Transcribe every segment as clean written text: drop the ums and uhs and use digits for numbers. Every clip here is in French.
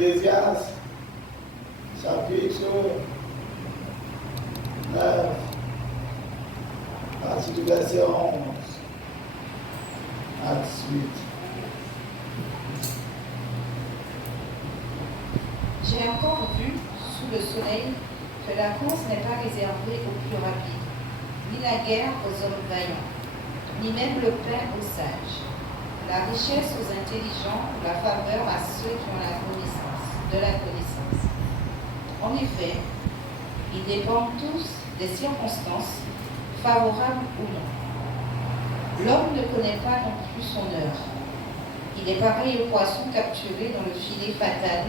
Ecclésiaste, chapitre 9, à partir du verset 11 à 18. J'ai encore vu, sous le soleil, que la course n'est pas réservée aux plus rapides, ni la guerre aux hommes vaillants, ni même le pain aux sages, la richesse aux intelligents, ou la faveur à ceux qui ont de la connaissance. En effet, ils dépendent tous des circonstances, favorables ou non. L'homme ne connaît pas non plus son heure. Il est pareil aux poissons capturés dans le filet fatal,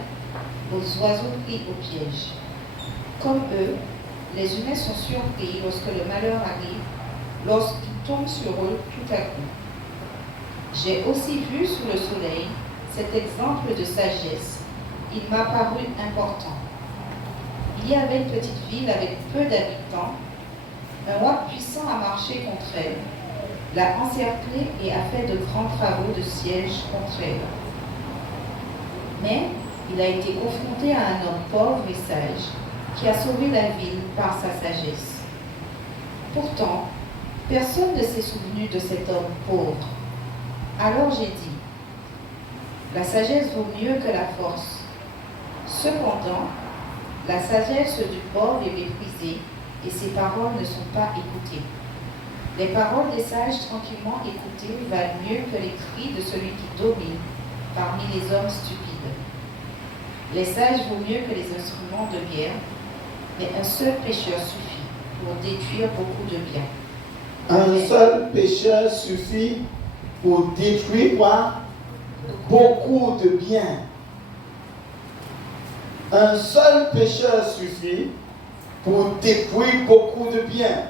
aux oiseaux pris au piège. Comme eux, les humains sont surpris lorsque le malheur arrive, lorsqu'il tombe sur eux tout à coup. J'ai aussi vu sous le soleil cet exemple de sagesse. Il m'a paru important. Il y avait une petite ville avec peu d'habitants. Un roi puissant a marché contre elle, l'a encerclée et a fait de grands travaux de siège contre elle. Mais il a été confronté à un homme pauvre et sage qui a sauvé la ville par sa sagesse. Pourtant, personne ne s'est souvenu de cet homme pauvre. Alors j'ai dit, la sagesse vaut mieux que la force. Cependant, la sagesse du pauvre est méprisée et ses paroles ne sont pas écoutées. Les paroles des sages tranquillement écoutées valent mieux que les cris de celui qui domine parmi les hommes stupides. Les sages vaut mieux que les instruments de guerre, mais un seul pécheur suffit pour détruire beaucoup de biens. Un seul pécheur suffit pour détruire quoi? Beaucoup de biens. Un seul pécheur suffit pour détruire beaucoup de biens.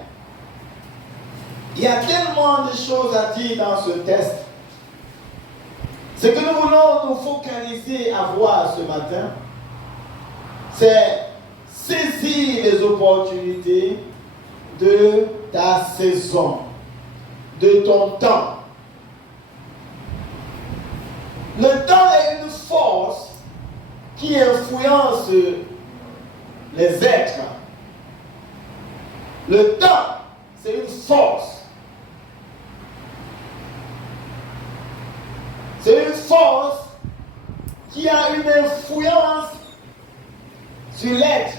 Il y a tellement de choses à dire dans ce texte. Ce que nous voulons nous focaliser à voir ce matin, c'est saisir les opportunités de ta saison, de ton temps. Le temps est une force qui influence les êtres. Le temps, c'est une force. C'est une force qui a une influence sur l'être.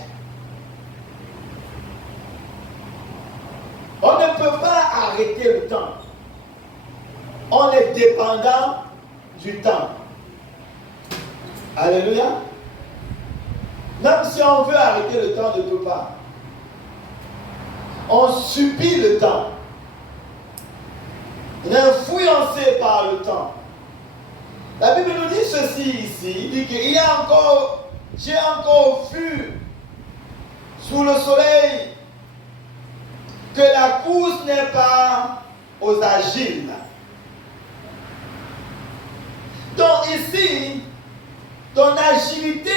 On ne peut pas arrêter le temps. On est dépendant du temps. Alléluia. Même si on veut arrêter le temps, on ne peut pas. On subit le temps. On est influencé par le temps. La Bible nous dit ceci ici. Il dit qu'il y a encore, j'ai encore vu sous le soleil que la course n'est pas aux agiles. Donc ici, ton agilité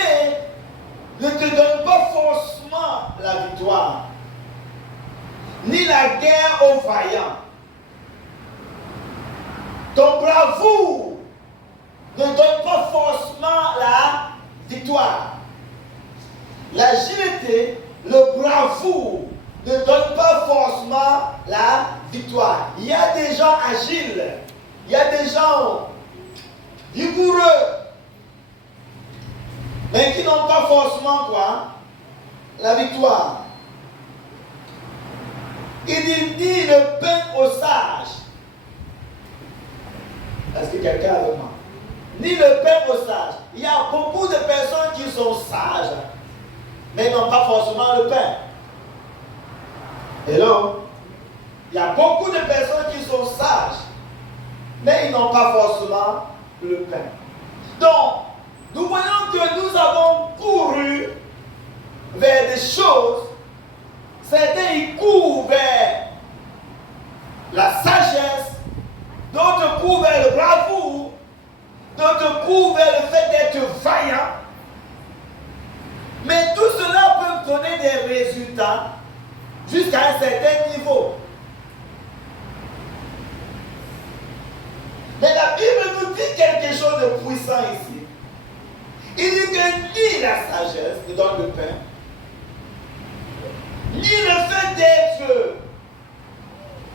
ne te donne pas forcément la victoire, ni la guerre aux vaillants. Ton bravoure ne donne pas forcément la victoire. L'agilité, le bravoure ne donne pas forcément la victoire. Il y a des gens agiles, il y a des gens vigoureux, mais qui n'ont pas forcément quoi? La victoire. Il dit ni le pain aux sages. Est-ce que quelqu'un a avec moi? Ni le pain aux sages. Il y a beaucoup de personnes qui sont sages, mais n'ont pas forcément le pain. Hello? Il y a beaucoup de personnes qui sont sages, mais ils n'ont pas forcément le pain. Donc, nous voyons que nous avons couru vers des choses. Certains ils courent vers la sagesse, d'autres courent vers le bravoure, d'autres courent vers le fait d'être vaillant. Mais tout cela peut donner des résultats jusqu'à un certain niveau. Mais la Bible nous dit quelque chose de puissant ici. Il dit que ni la sagesse ne donne le pain, ni le fait d'être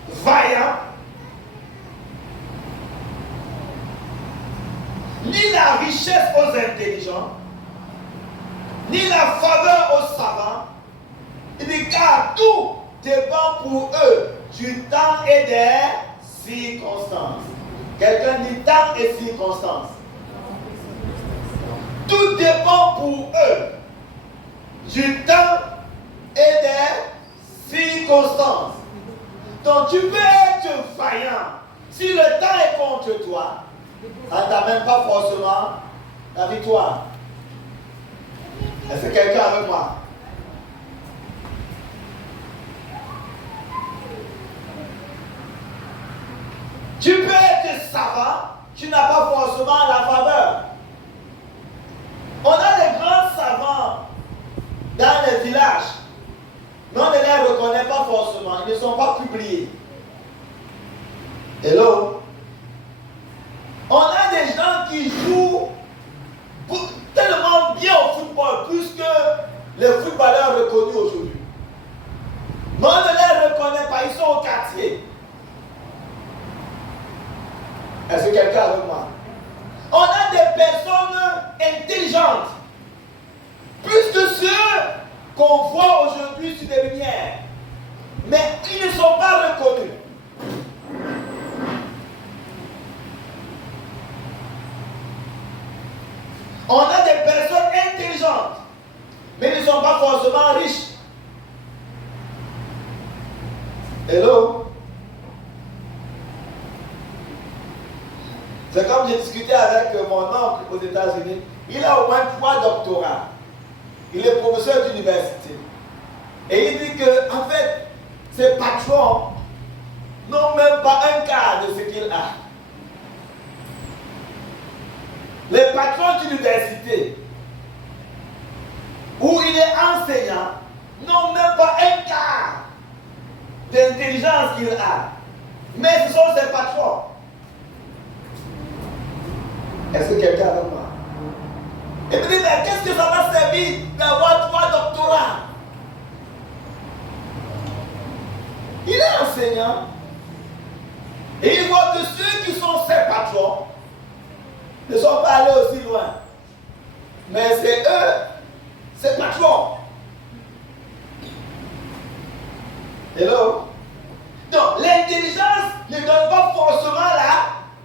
vaillant, ni la richesse aux intelligents, ni la faveur aux savants. Il dit car tout dépend pour eux du temps et des circonstances. Quelqu'un dit temps et circonstances. Tout dépend pour eux du temps et des circonstances. Donc tu peux être vaillant. Si le temps est contre toi, ça ne t'amène pas forcément la victoire. Est-ce que quelqu'un avec moi? Tu peux être savant, tu n'as pas forcément la faveur. On a des grands savants dans les villages, mais on ne les reconnaît pas forcément, ils ne sont pas publiés. Hello? On a des gens qui jouent tellement bien au football, plus que les footballeurs reconnus aujourd'hui. Mais on ne les reconnaît pas, ils sont au quartier. Est-ce que quelqu'un avec moi? On a des personnes intelligentes, plus que ceux qu'on voit aujourd'hui sur les lumières, mais ils ne sont pas reconnus. On a des personnes intelligentes, mais ils ne sont pas forcément riches. Hello? C'est comme j'ai discuté avec mon oncle aux États-Unis. Il a au moins 3 doctorats. Il est professeur d'université. Et il dit que, en fait, ses patrons n'ont même pas un quart de ce qu'il a. Les patrons d'université, où il est enseignant, n'ont même pas un quart d'intelligence qu'il a. Mais ce sont ses patrons. Est-ce que quelqu'un avec moi? Et me dit, mais qu'est-ce que ça va servir d'avoir 3 doctorats? Il est enseignant. Et il voit que ceux qui sont ses patrons ne sont pas allés aussi loin. Mais c'est eux, ses patrons. Hello? Donc, l'intelligence ne donne pas forcément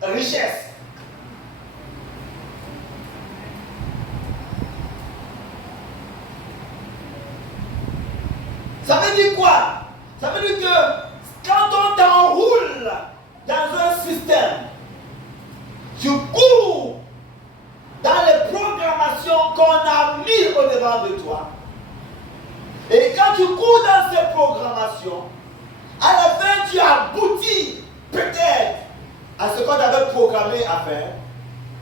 la richesse. Ça veut dire quoi? Ça veut dire que quand on t'enroule dans un système, tu cours dans les programmations qu'on a mises au devant de toi. Et quand tu cours dans ces programmations, à la fin tu aboutis peut-être à ce qu'on t'avait programmé à faire,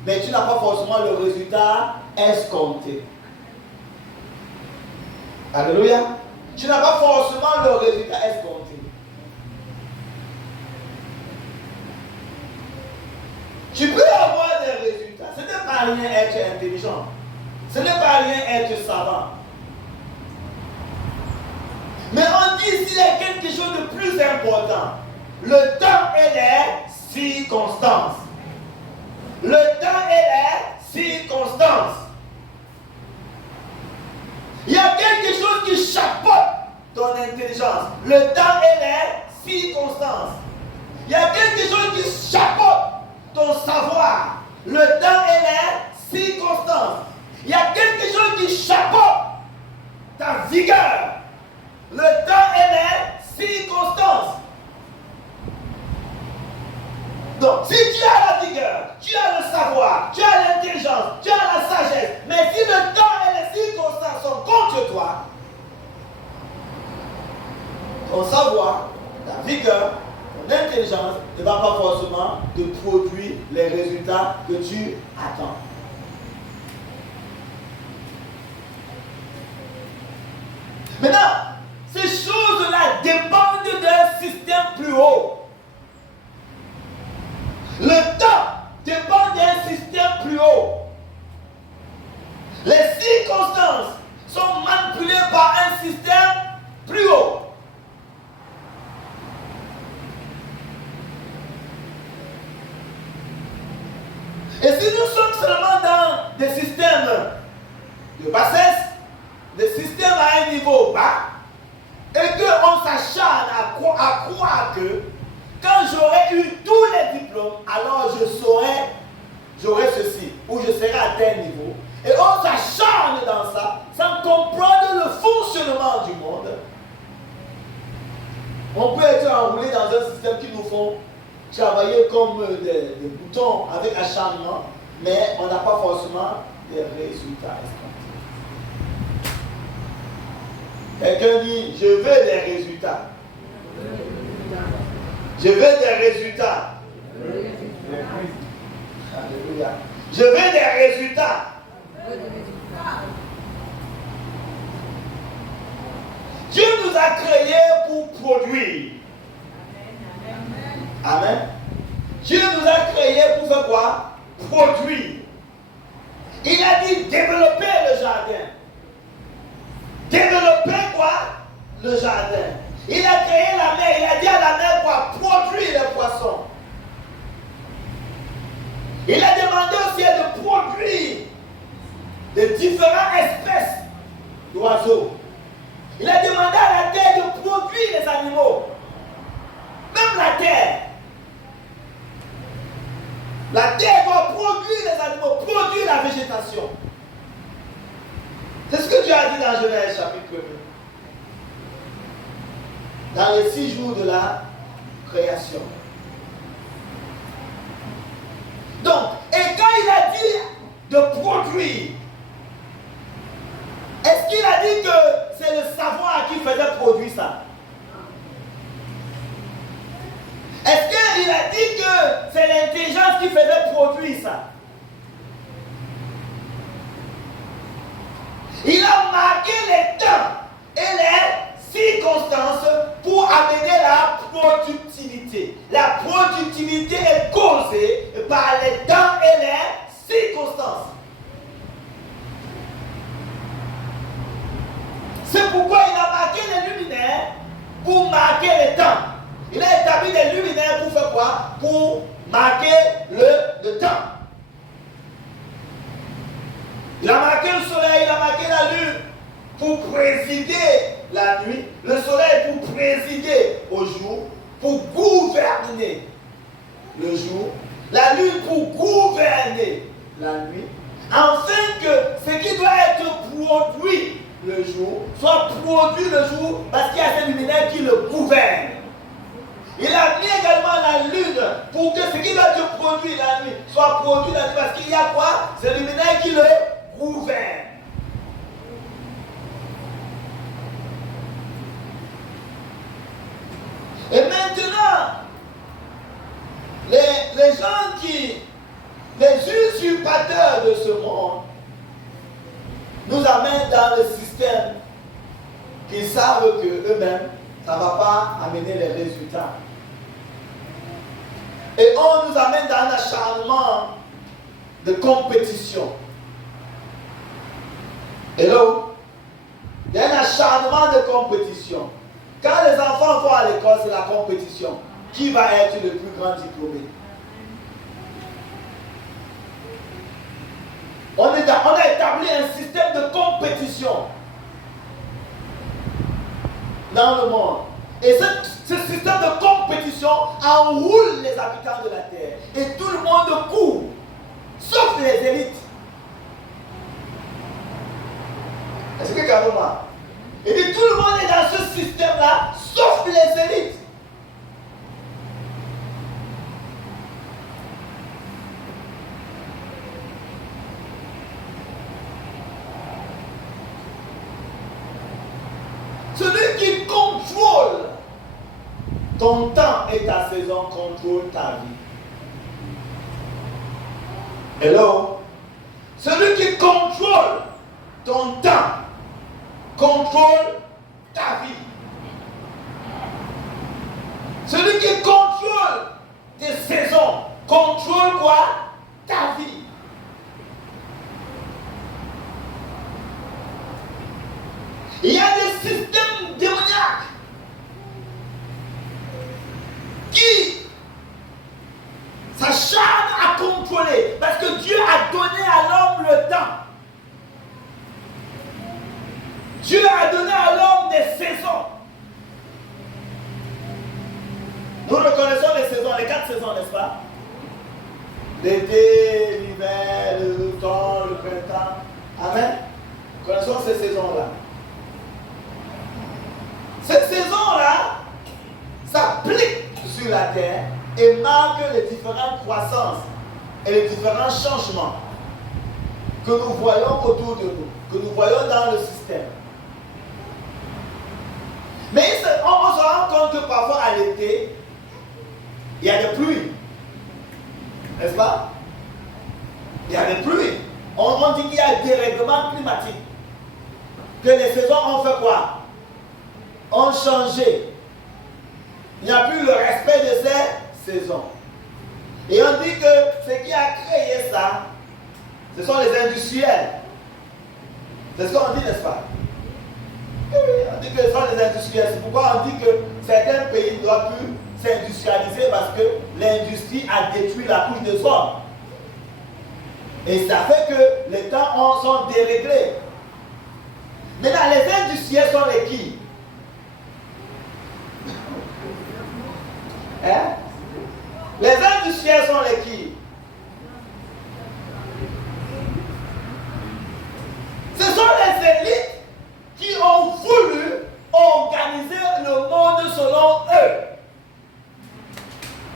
mais tu n'as pas forcément le résultat escompté. Alléluia. Tu n'as pas forcément le résultat escompté. Tu peux avoir des résultats. Ce n'est pas rien être intelligent. Ce n'est pas rien être savant. Mais on dit ici, il y a quelque chose de plus important. Le temps et les circonstances. Le temps et les circonstances. Il y a quelque chose qui chapeaute ton intelligence. Le temps et les circonstances. Il y a quelque chose qui chapeaute ton savoir. Le temps et les circonstances. Il y a quelque chose qui chapeaute ta vigueur. Le temps et les circonstances. Donc, si tu as la vigueur, tu as le savoir, tu as l'intelligence, tu as la sagesse, mais si le temps et les circonstances sont contre toi, ton savoir, ta vigueur, ton intelligence ne va pas forcément te produire les résultats que tu attends. Maintenant, ces choses-là dépendent d'un système plus haut. Le temps dépend d'un système plus haut. si nous sommes seulement dans des systèmes de bassesse, des systèmes à un niveau bas, et qu'on s'acharne à croire que quand j'aurai eu tous les diplômes, alors j'aurai ceci, ou je serai à tel niveau, et on s'acharne dans ça, sans comprendre le fonctionnement du monde, on peut être enroulé dans un système qui nous font travailler comme des boutons avec acharnement, mais on n'a pas forcément des résultats escomptés. Quelqu'un dit, je veux des résultats. Je veux des résultats. Alléluia. Je veux des résultats. Dieu nous a créés pour produire. Amen. Dieu nous a créés pour faire quoi? Produire. Il a dit développer le jardin. Développer quoi? Le jardin. Il a créé la mer. Il a dit à la mer quoi? Produire les poissons. Il a demandé aussi de produire de différentes espèces d'oiseaux. Il a demandé à la terre de produire les animaux. Même la terre. La terre doit produire les animaux, produire la végétation. C'est ce que Dieu a dit dans Genèse chapitre 1. Dans les 6 jours de la création. Donc, et quand il a dit de produire, est-ce qu'il a dit que c'est le savoir qui faisait produire ça? Est-ce qu'il a dit que c'est l'intelligence qui faisait produire ça? Il a marqué les temps et les circonstances pour amener la productivité. La productivité est causée par les temps et les circonstances. C'est pourquoi il a marqué les luminaires pour marquer les temps. Il a établi des luminaires pour faire quoi? Pour marquer le temps. Il a marqué le soleil, il a marqué la lune pour présider la nuit. Le soleil pour présider au jour, pour gouverner le jour. La lune pour gouverner la nuit. Afin que ce qui doit être produit le jour soit produit le jour parce qu'il y a ces luminaires qui le gouvernent. Il a mis également la lune pour que ce qui doit être produit la nuit soit produit la nuit parce qu'il y a quoi? Ces luminaires qui le gouvernent. Et maintenant, les gens les usurpateurs de ce monde, nous amènent dans le système qu'ils savent qu'eux-mêmes, ça ne va pas amener les résultats. Et on nous amène dans un acharnement de compétition. Hello? Il y a un acharnement de compétition. Quand les enfants vont à l'école, c'est la compétition. Qui va être le plus grand diplômé? On a établi un système de compétition dans le monde. Et ce système de compétition enroule les habitants de la terre. Et tout le monde court, sauf les élites. Est-ce que Karoma? Et dit tout le monde est dans ce système-là, sauf les élites. Celui qui contrôle ton temps et ta saison contrôle ta vie. Hello? Celui qui contrôle ton temps contrôle ta vie. Celui qui contrôle tes saisons contrôle quoi? Ta vie. Il y a des systèmes démoniaques qui s'acharnent à contrôler parce que Dieu L'été, l'hiver, l'automne, le printemps. Amen. Connaissons ces saisons-là. Cette saison-là s'applique sur la terre et marque les différentes croissances et les différents changements que nous voyons autour de nous, que nous voyons dans le système. Mais on se rend compte que parfois à l'été, il y a des pluies. N'est-ce pas? Il y a des pluies. On dit qu'il y a des dérèglement climatique. Que les saisons ont fait quoi? Ont changé. Il n'y a plus le respect de ces saisons. Et on dit que ce qui a créé ça, ce sont les industriels. C'est ce qu'on dit, n'est-ce pas? Oui, on dit que ce sont les industriels. C'est pourquoi on dit que certains pays ne doivent plus s'industrialiser parce que l'industrie a détruit la couche de zone. Et ça fait que les temps sont déréglés. Maintenant, les industriels sont les qui? Hein? Les industriels sont les qui? Ce sont les élites qui ont voulu organiser le monde selon eux.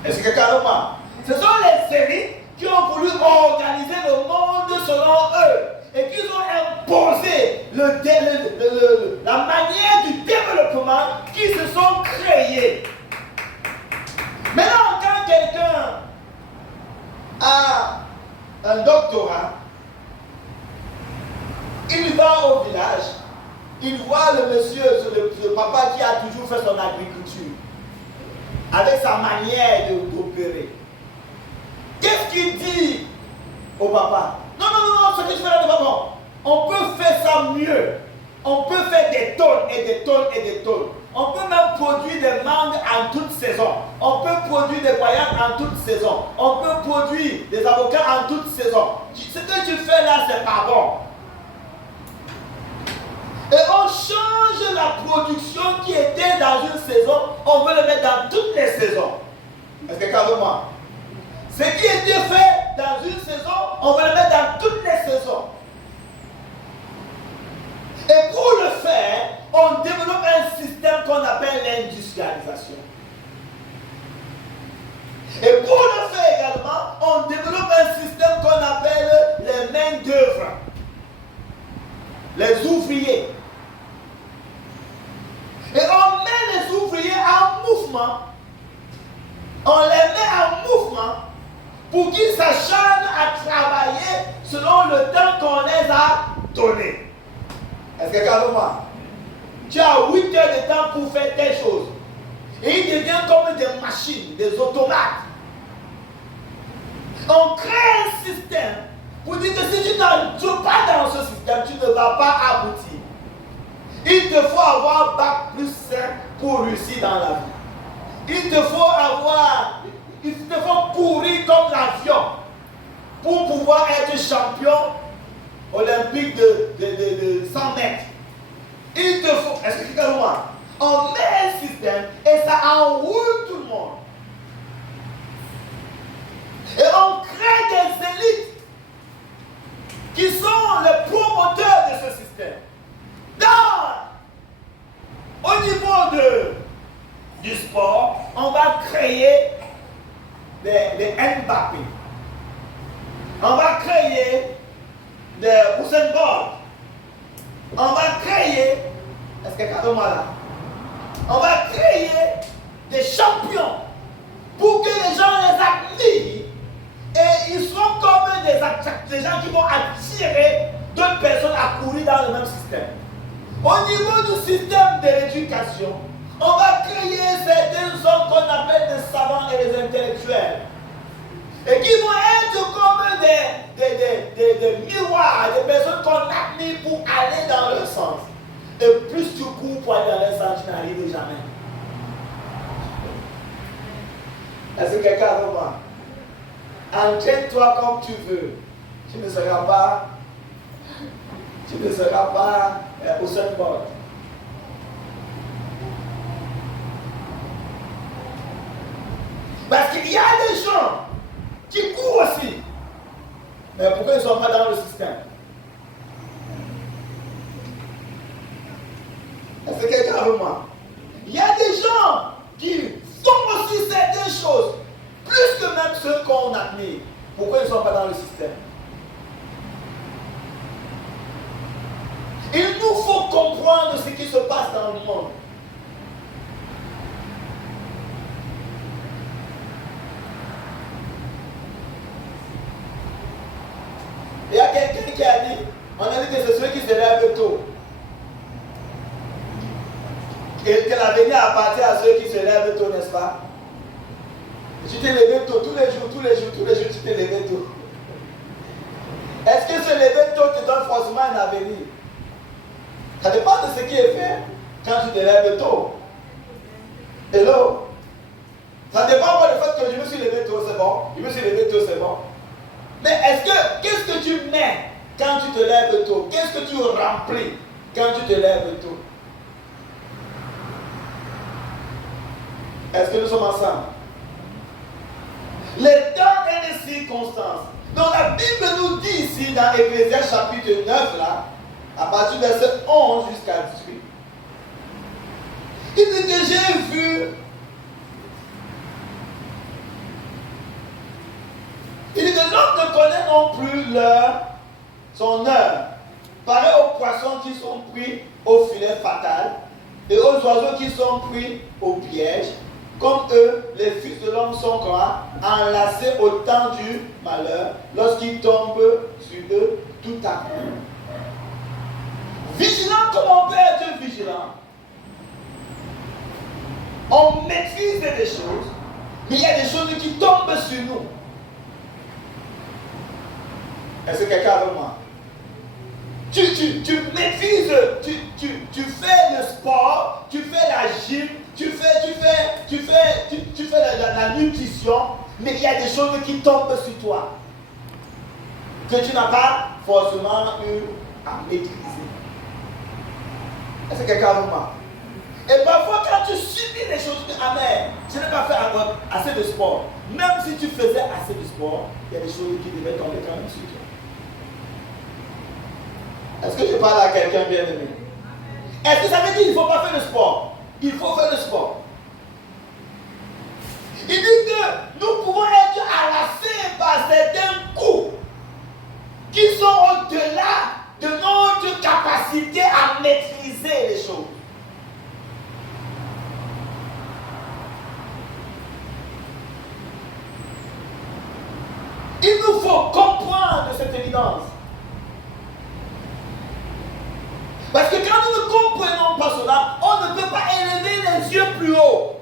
Est-ce que quelqu'un le parle? Ce sont les élites qui ont voulu organiser le monde selon eux et qui ont imposé la manière du développement qui se sont créés. Maintenant, quand quelqu'un a un doctorat, il va au village, il voit le monsieur, le papa qui a toujours fait son agriculture, avec sa manière d'opérer. Qu'est-ce qu'il dit au papa? Non, ce que tu fais là n'est pas bon. On peut faire ça mieux. On peut faire des tonnes et des tonnes et des tonnes. On peut même produire des mangues en toute saison. On peut produire des goyaves en toute saison. On peut produire des avocats en toute saison. Ce que tu fais là, c'est pas bon. Et on change la production qui était dans une saison, on veut le mettre dans toutes les saisons. Est-ce que calme-moi? Ce qui était fait dans une saison, on veut le mettre dans toutes les saisons. Et pour le faire, on développe un système qu'on appelle l'industrialisation. Et pour le faire également, on développe un système qu'on appelle les mains d'œuvre, les ouvriers. Et on met les ouvriers en mouvement. On les met en mouvement pour qu'ils s'acharnent à travailler selon le temps qu'on les a donné. Est-ce que calme-moi? Tu as 8 heures de temps pour faire telle chose. Et ils deviennent comme des machines, des automates. On crée un système pour dire que si tu n'entres pas dans ce système, tu ne vas pas aboutir. Il te faut avoir bac plus 5 pour réussir dans la vie. Il te faut courir comme l'avion pour pouvoir être champion olympique de 100 mètres. Il te faut, est-ce que tu comprends moi? On met un système et ça enroule tout le monde. Et on crée des élites qui sont les promoteurs de ce système. Au niveau du sport, on va créer des Mbappé. On va créer des Usain Bolt. On va créer, est-ce que calme-moi là? On va créer des champions pour que les gens les admirent et ils sont comme des gens qui vont attirer d'autres personnes à courir dans le même système. Au niveau du système de l'éducation, on va créer certains hommes qu'on appelle des savants et des intellectuels. Et qui vont être comme des miroirs, des personnes qu'on admire pour aller dans leur sens. Et plus tu cours pour aller dans leur sens, tu n'arrives jamais. Est-ce que quelqu'un veut voir? Entraîne-toi comme tu veux. Tu ne seras pas Usain Bolt. Parce qu'il y a des gens qui courent aussi. Mais pourquoi ils ne sont pas dans le système? Est-ce que quelqu'un avec moi? Il y a des gens qui font aussi certaines choses, plus que même ceux qu'on admire. Pourquoi ils ne sont pas dans le système? Il nous faut comprendre ce qui se passe dans le monde. Il y a quelqu'un qui a dit, on a dit que c'est ceux qui se lèvent tôt. Et que l'avenir appartient à ceux qui se lèvent tôt, n'est-ce pas? Tu t'es levé tôt, tous les jours, tu t'es levé tôt. Est-ce que se lever tôt te donne forcément un avenir? Ça dépend de ce qui est fait quand tu te lèves tôt. Hello? Ça dépend pas du fait que je me suis levé tôt, c'est bon. Je me suis levé tôt, c'est bon. Mais qu'est-ce que tu mets quand tu te lèves tôt? Qu'est-ce que tu remplis quand tu te lèves tôt? Est-ce que nous sommes ensemble? Les temps et les circonstances. Donc la Bible nous dit ici dans Ecclésiaste chapitre 9 là, à partir du verset 11 jusqu'à 18. Il dit que j'ai vu. Il dit que l'homme ne connaît non plus son heure. Pareil aux poissons qui sont pris au filet fatal et aux oiseaux qui sont pris au piège. Comme eux, les fils de l'homme sont enlacés au temps du malheur, lorsqu'ils tombent sur eux tout à coup. Vigilant comme on peut être vigilant. On maîtrise des choses, mais il y a des choses qui tombent sur nous. Est-ce que quelqu'un avec moi? Tu maîtrises, tu fais le sport, tu fais la gym, tu fais la nutrition, mais il y a des choses qui tombent sur toi que tu n'as pas forcément eu à maîtriser. Est-ce que quelqu'un avec moi? Et parfois quand tu subis les choses, tu dis, ah mais je n'ai pas fait assez de sport. Même si tu faisais assez de sport, il y a des choses qui devaient tomber quand même sur toi. Est-ce que je parle à quelqu'un bien aimé? Est-ce que ça veut dire qu'il ne faut pas faire le sport? Il faut faire le sport. Il dit que nous pouvons être enlacés par certains coups qui sont au-delà de notre capacité à maîtriser les choses. Il nous faut comprendre cette évidence. Parce que quand nous ne comprenons pas cela, on ne peut pas élever les yeux plus haut.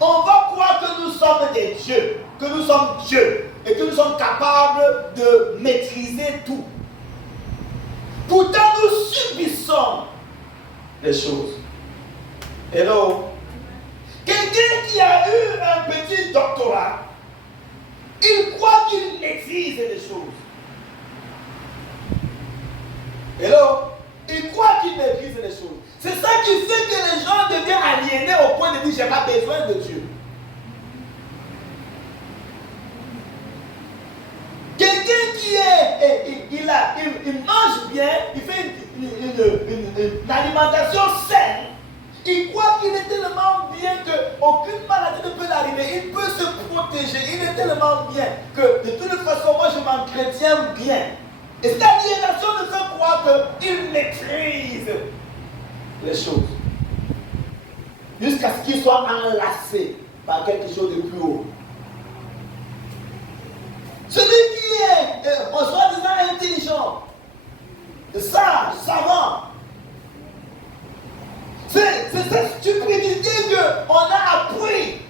On va croire que nous sommes des dieux, que nous sommes Dieu et que nous sommes capables de maîtriser tout. Pourtant, nous subissons les choses. Hello? Quelqu'un qui a eu un petit doctorat, il croit qu'il maîtrise les choses. Hello? Il croit qu'il maîtrise les choses. C'est ça qui fait que les gens deviennent aliénés au point de dire, je n'ai pas besoin de Dieu. Quelqu'un qui il mange bien, il fait une alimentation saine, il croit qu'il est tellement bien qu'aucune maladie ne peut l'arriver, il peut se protéger, il est tellement bien que de toute façon, moi je m'entretiens bien. Et cette aliénation nous fait croire qu'il maîtrise les choses. Jusqu'à ce qu'il soit enlacé par quelque chose de plus haut. Celui qui est, en soi-disant intelligent, sage, savant, c'est cette stupidité qu'on a appris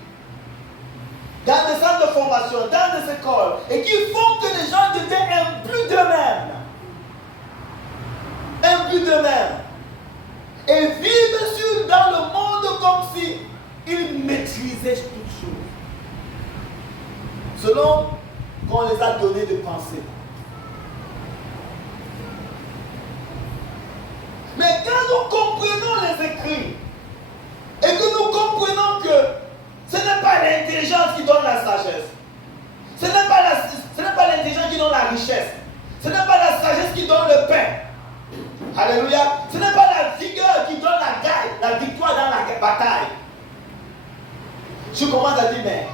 dans des centres de formation, dans des écoles, et qui font que les gens deviennent imbus d'eux-mêmes. Imbus d'eux-mêmes. Et vivent dans le monde comme si ils maîtrisaient toutes choses. Selon qu'on les a donné de penser. Mais quand nous comprenons les écrits, et que nous comprenons que ce n'est pas l'intelligence qui donne la sagesse, ce tu commences à dire, mais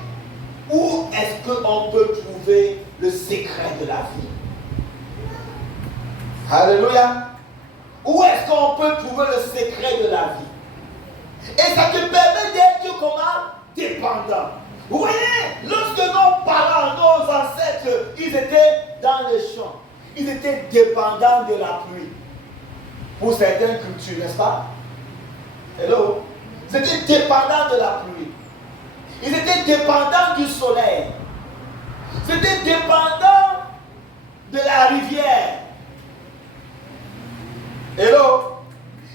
où est-ce qu'on peut trouver le secret de la vie? Alléluia. Où est-ce qu'on peut trouver le secret de la vie? Et ça te permet d'être comment? Dépendant. Vous voyez, lorsque nos parents, nos ancêtres, ils étaient dans les champs, ils étaient dépendants de la pluie. Pour certaines cultures, n'est-ce pas? Hello? Ils étaient dépendants de la pluie. Ils étaient dépendants du soleil. Ils étaient dépendants de la rivière. Hello?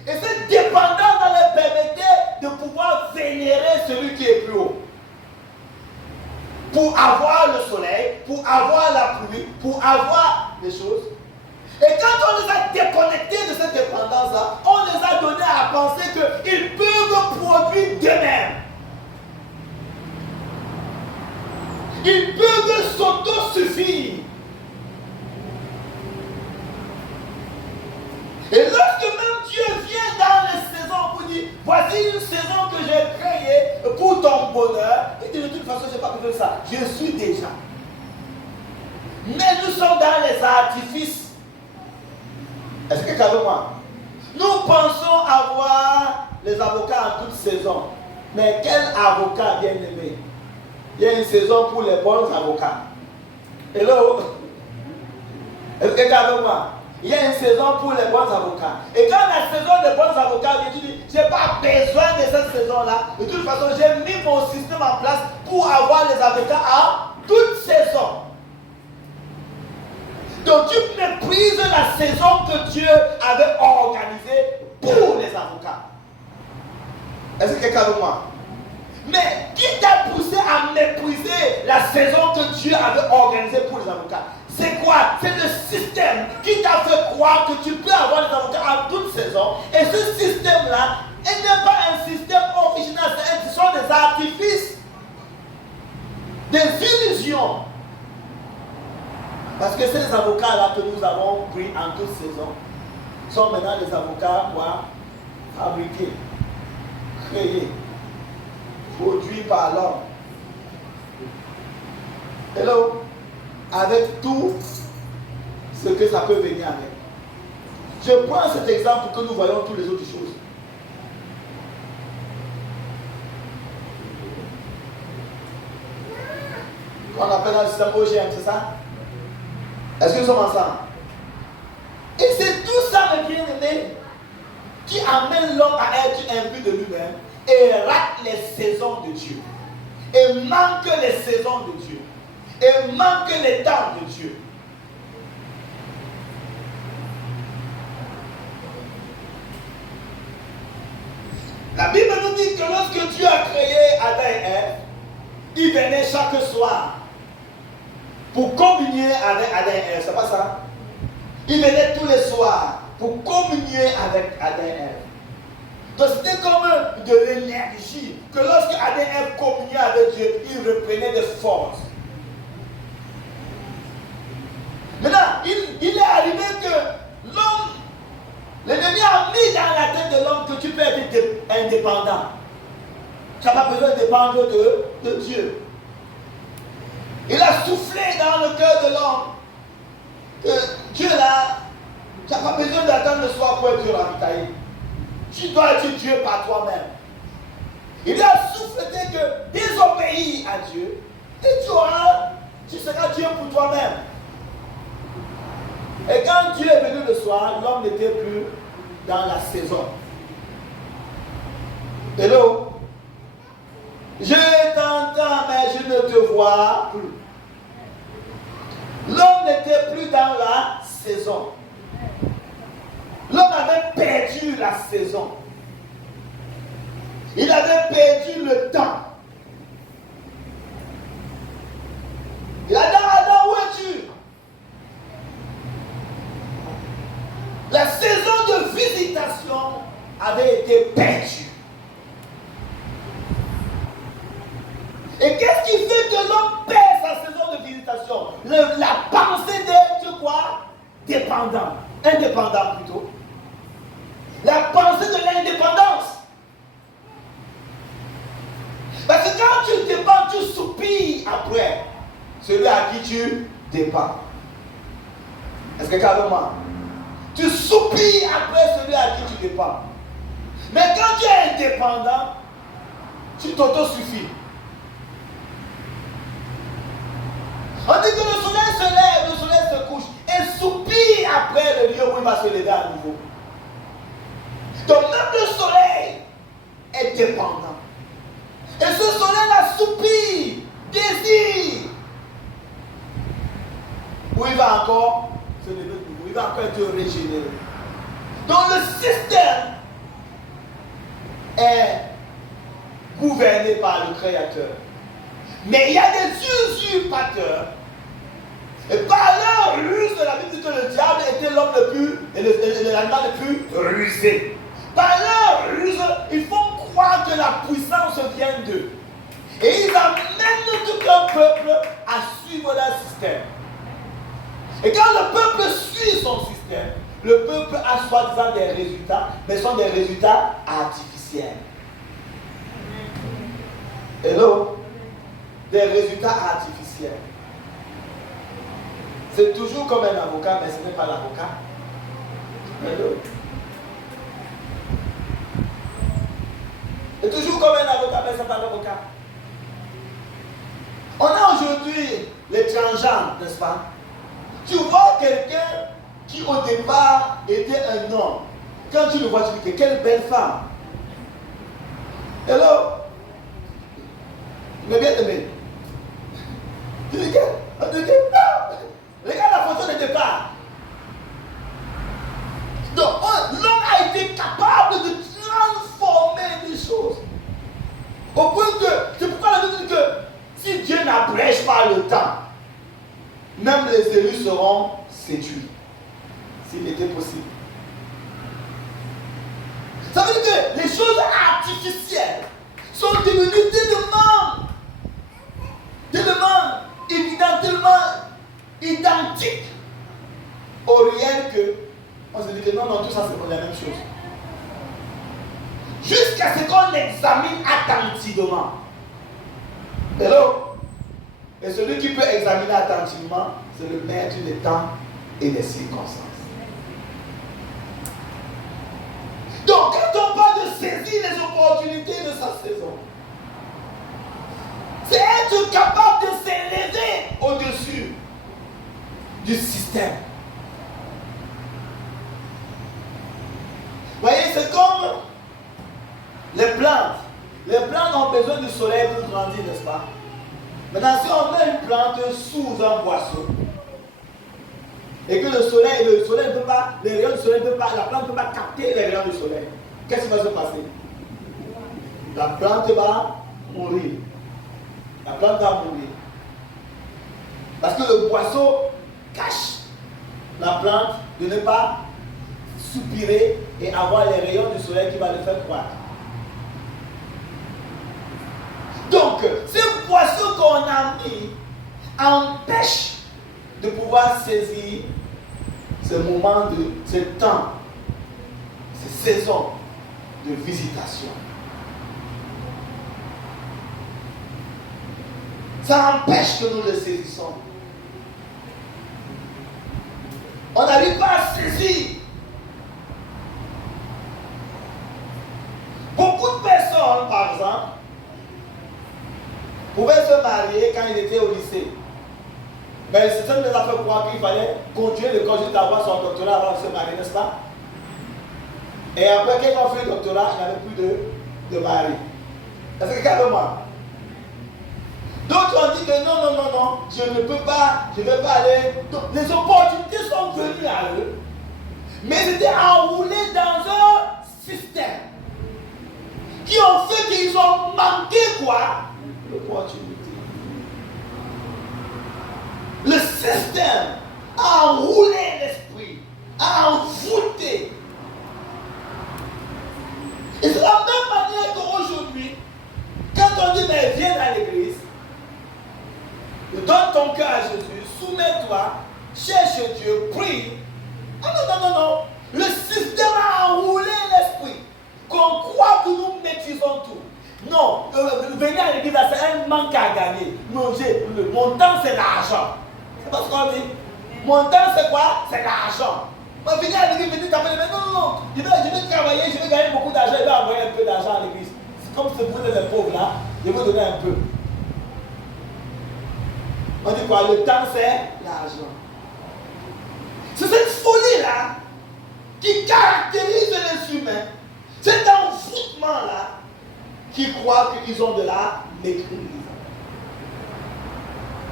Et cette dépendance leur permettait de pouvoir vénérer celui qui est plus haut. Pour avoir le soleil, pour avoir la pluie, pour avoir les choses. Et quand on les a déconnectés de cette dépendance-là, on les a donnés à penser qu'ils peuvent produire d'eux-mêmes. Ils peuvent s'autosuffire. Et lorsque même Dieu vient dans les saisons pour dire, voici une saison que j'ai créée pour ton bonheur, il dit de toute façon, je n'ai pas besoin de ça. Je suis déjà. Mais nous sommes dans les artifices. Est-ce que quelqu'un veut moi? Nous pensons avoir les avocats en toute saison. Mais quel avocat bien aimé? Il y a une saison pour les bons avocats. Hello? Est-ce que quelqu'un veut moi? Il y a une saison pour les bons avocats. Et quand la saison des bons avocats vient, tu dis, je n'ai pas besoin de cette saison-là. De toute façon, j'ai mis mon système en place pour avoir les avocats à toute saison. Donc tu méprises la saison que Dieu avait organisée pour les avocats. Est-ce que quelqu'un veut moi? Mais qui t'a poussé à mépriser la saison que Dieu avait organisée pour les avocats? C'est quoi? C'est le système qui t'a fait croire que tu peux avoir des avocats en toute saison. Et ce système-là, il n'est pas un système original, ce sont des artifices, des illusions. Parce que ces avocats-là que nous avons pris en toute saison sont maintenant des avocats quoi? Fabriqués, créés, produits par l'homme. Hello? Avec tout ce que ça peut venir avec. Je prends cet exemple pour que nous voyons toutes les autres choses. On appelle dans le système OGM, c'est ça? Est-ce que nous sommes ensemble? Et c'est tout ça, mes bien-aimés, qui amène l'homme à être imbu de lui-même et rate les saisons de Dieu. Et manque les saisons de Dieu. Et manque les temps de Dieu. La Bible nous dit que lorsque Dieu a créé Adam et Ève, il venait chaque soir pour communier avec Adam et Ève. C'est pas ça? Il venait tous les soirs pour communier avec Adam et Ève. Donc c'était comme de l'énergie que lorsque Adam et Ève communiaient avec Dieu, ils reprenaient des forces. Maintenant, il est arrivé que l'homme, l'ennemi a mis dans la tête de l'homme que tu peux être indépendant. Tu n'as pas besoin de dépendre de Dieu. Il a soufflé dans le cœur de l'homme que Dieu là, tu n'as pas besoin d'attendre le soir pour être ravitaillé. Tu dois être Dieu par toi-même. Il a soufflé que désobéis à Dieu et tu seras Dieu pour toi-même. Et quand Dieu est venu le soir, l'homme n'était plus dans la saison. Hello? Je t'entends, mais je ne te vois plus. L'homme n'était plus dans la saison. L'homme avait perdu la saison. Il avait perdu le temps. Il a dit, Adam, où es-tu? La saison de visitation avait été perdue. Et qu'est-ce qui fait que l'homme perd sa saison de visitation? La pensée d'être quoi? Dépendant. Indépendant plutôt. La pensée de l'indépendance. tu dépends, tu soupires après celui à qui tu dépends. Est-ce que calmement? Tu soupires après celui à qui tu dépends. Mais quand tu es indépendant, tu t'auto-suffis. On dit que le soleil se lève, le soleil se couche et soupire après le lieu où il va se lever à nouveau. Donc même le soleil est dépendant. Et ce soleil-là soupire, désire. Où il va encore se lever de nouveau, il va encore être régénéré. Donc le système est gouverné par le Créateur. Mais il y a des usurpateurs. Et par leur ruse, la Bible dit que le diable était l'homme le plus, et l'animal le plus rusé. Par leur ruse, ils font croire que la puissance vient d'eux. Et ils amènent tout un peuple à suivre leur système. Et quand le peuple suit son système, le peuple a soi-disant des résultats, mais ce sont des résultats artificiels. Hello? Des résultats artificiels. C'est toujours comme un avocat, mais ce n'est pas l'avocat. Hello? C'est toujours comme un avocat, mais ce n'est pas l'avocat. On a aujourd'hui les transgenres, n'est-ce pas? Tu vois quelqu'un qui au départ était un homme. Quand tu le vois, tu dis que quelle belle femme. Hello? Tu m'as bien aimé. Tu dis que? On te dit non! Regarde la photo de départ. Donc, l'homme a été capable de transformer des choses. Au point que, c'est pourquoi la Bible dit que si Dieu n'abrège pas le temps, même les élus seront séduits. S'il était possible. Ça veut dire que les choses artificielles sont devenues tellement évidentes, tellement identiques au réel que on se dit que non, tout ça c'est la même chose. Jusqu'à ce qu'on examine attentivement. Hello? Et celui qui peut examiner attentivement, c'est le maître des temps et des circonstances. Donc, quand on parle de saisir les opportunités de sa saison, c'est être capable de s'élever au-dessus du système. Vous voyez, c'est comme les plantes. Les plantes ont besoin du soleil pour grandir, n'est-ce pas? Maintenant, si on met une plante sous un boisseau, et que le soleil ne peut pas, les rayons du soleil ne peuvent pas, la plante ne peut pas capter les rayons du soleil, qu'est-ce qui va se passer? La plante va mourir. La plante va mourir. Parce que le boisseau cache la plante de ne pas soupirer et avoir les rayons du soleil qui va le faire croître. Donc, ce boisseau qu'on a mis empêche de pouvoir saisir ce moment, ce temps, ces saisons de visitation. Ça empêche que nous le saisissons. On n'arrive pas à saisir. Beaucoup de personnes, par exemple, pouvaient se marier quand ils étaient au lycée. Mais le système les a fait croire qu'il fallait continuer l'école jusqu'à avoir son doctorat avant de se marier, n'est-ce pas? Et après, quand on fait le doctorat, il n'y avait plus de mari. Est-ce que carrément? D'autres ont dit que non, je ne peux pas, je ne vais pas aller. Donc, les opportunités sont venues à eux, mais ils étaient enroulés dans un système qui ont fait qu'ils ont manqué quoi? L'opportunité. Le système a enroulé l'esprit, a envoûté. Et c'est de la même manière qu'aujourd'hui, quand on dit mais viens à l'église, donne ton cœur à Jésus, soumets-toi, cherche Dieu, prie. Ah non. Le système a enroulé l'esprit. Qu'on croit que nous maîtrisons tout. Non, venir à l'église, c'est un manque à gagner. Non, mon temps, c'est l'argent. C'est pas ce qu'on dit. Mon temps, c'est quoi? C'est l'argent. Moi, venir à l'église, venir taper les mains. Non, non, non. Je vais travailler, je vais gagner beaucoup d'argent, je vais envoyer un peu d'argent à l'église. C'est comme si vous êtes les pauvres là, je vais vous donner un peu. On dit quoi? Le temps, c'est l'argent. C'est cette folie-là qui caractérise les humains. Cet envoûtement-là qui croient qu'ils ont de la maîtrise.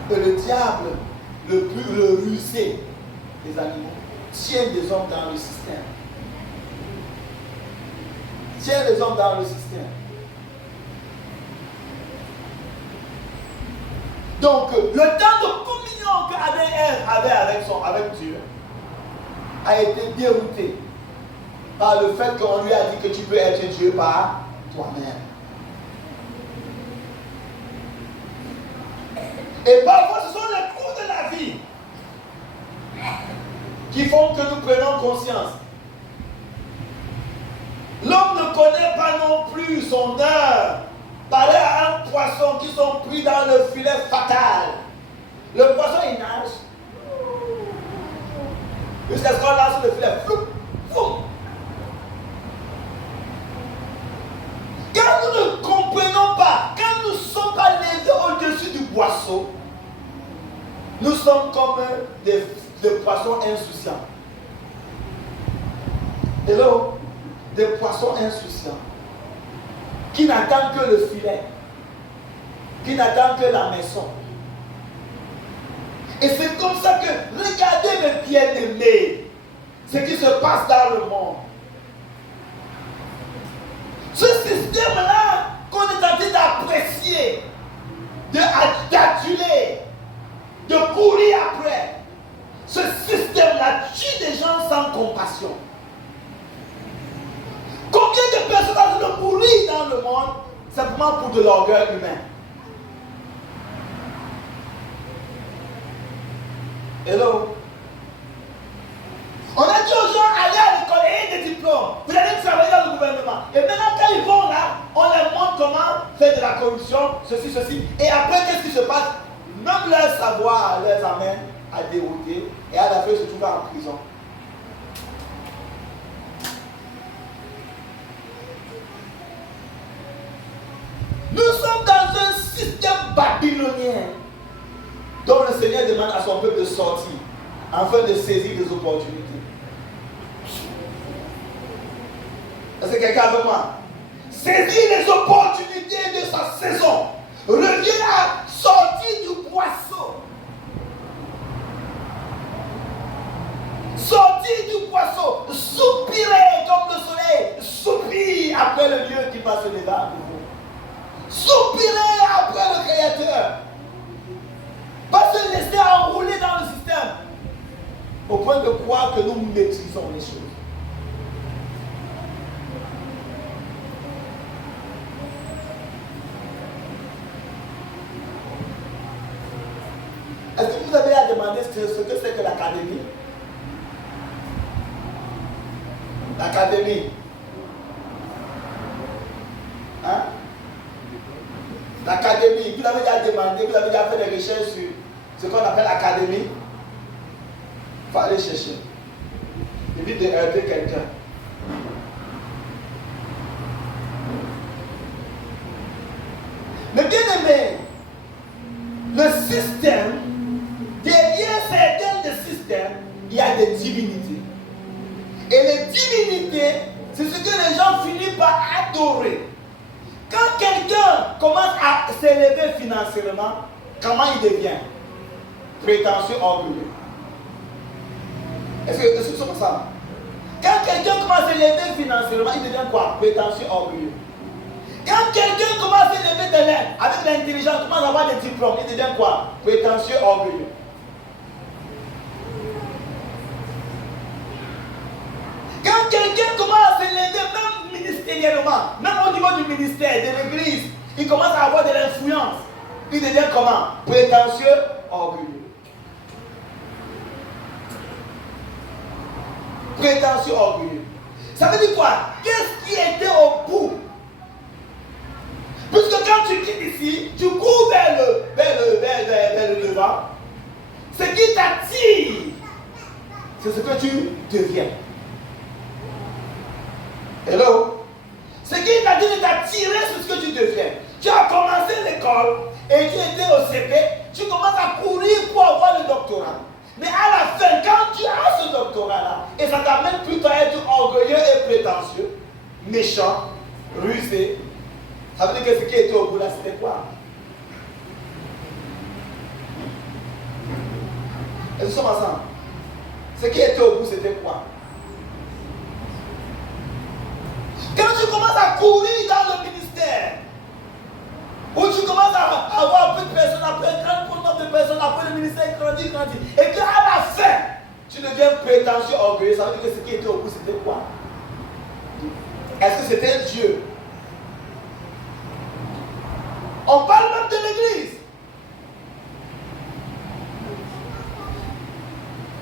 Et le diable, le rusé des animaux, tient des hommes dans le système. Tient les hommes dans le système. Donc, le temps de communion qu'Adam avait avec Dieu a été dérouté par le fait qu'on lui a dit que tu peux être Dieu par toi-même. Et parfois, ce sont les coups de la vie qui font que nous prenons conscience. L'homme ne connaît pas non plus son heure. Parler à un poisson qui sont pris dans le filet fatal. Le poisson, il nage. Jusqu'à ce qu'on lance le filet. Floup, floup. Quand nous ne comprenons pas, quand nous ne sommes pas levés au-dessus du boisseau, nous sommes comme des poissons insouciants. Hello? Des poissons insouciants. Qui n'attendent que le filet. Qui n'attendent que la maison. Et c'est comme ça que, regardez mes bien-aimés, ce qui se passe dans le monde. Ce système-là qu'on est en train d'apprécier, d'adjuler, de courir après, ce système-là tue des gens sans compassion. Combien de personnes sont en train de mourir dans le monde simplement pour de l'orgueil humain? Hello? On a dit aux gens, allez à l'école et ayez des diplômes. Vous allez travailler dans le gouvernement. Et maintenant, quand ils vont là, on leur montre comment faire de la corruption, ceci, ceci. Et après, qu'est-ce qui se passe? Même leur savoir les amène à dérouter. Et à la fin, ils se trouvent en prison. Nous sommes dans un système babylonien dont le Seigneur demande à son peuple de sortir afin de saisir des opportunités. Est-ce que quelqu'un avec moi? Saisir les opportunités de sa saison. Reviens à sortir du boisseau. Sortir du boisseau. Soupirer comme le soleil. Soupire après le Dieu qui va se lever à nouveau. Soupirer après le Créateur. Pas se laisser enrouler dans le système. Au point de croire que nous maîtrisons les choses. Est-ce que vous avez à demander ce que c'est que l'académie? L'académie. Hein? L'académie, vous avez déjà demandé, vous avez déjà fait des recherches sur ce qu'on appelle l'académie. Il faut aller chercher. Évite de heurter quelqu'un. Mais bien aimé, le système, derrière certains des systèmes, il y a des divinités. Et les divinités, c'est ce que les gens finissent par adorer. Quand quelqu'un commence à s'élever financièrement, comment il devient? Prétentieux, orgueilleux. Est-ce que c'est comme ça? Quand quelqu'un commence à s'élever financièrement, il devient quoi? Prétentieux, orgueilleux. Quand quelqu'un commence à s'élever de l'air, avec l'intelligence, commence à avoir des diplômes, il devient quoi? Prétentieux, orgueilleux. Quand quelqu'un commence à s'élever, même ministériellement, même au niveau du ministère, de l'église, il commence à avoir de l'influence. Il devient comment? Prétentieux, orgueilleux. Prétentieux, orgueilleux. Ça veut dire quoi? Qu'est-ce qui était au bout? tu quittes ici, tu cours vers le devant. Ce qui t'attire, c'est ce que tu deviens. Hello? Ce qui t'attire de t'attirer, c'est ce que tu deviens. Tu as commencé l'école et tu étais au CP, tu commences à courir pour avoir le doctorat. Mais à la fin, quand tu as ce doctorat-là, et ça t'amène plutôt à être orgueilleux et prétentieux, méchant, rusé, ça veut dire que ce qui était au bout là, c'était quoi? Est-ce que nous sommes ensemble? Ce qui était au bout, c'était quoi? Quand tu commences à courir dans le ministère, où tu commences à avoir un peu de personnes, après un grand nombre de personnes, après le ministère grandit, et qu'à la fin, tu deviens prétentieux, orgueilleux, ça veut dire que ce qui était au bout, c'était quoi? Est-ce que c'était Dieu? On parle même de l'église.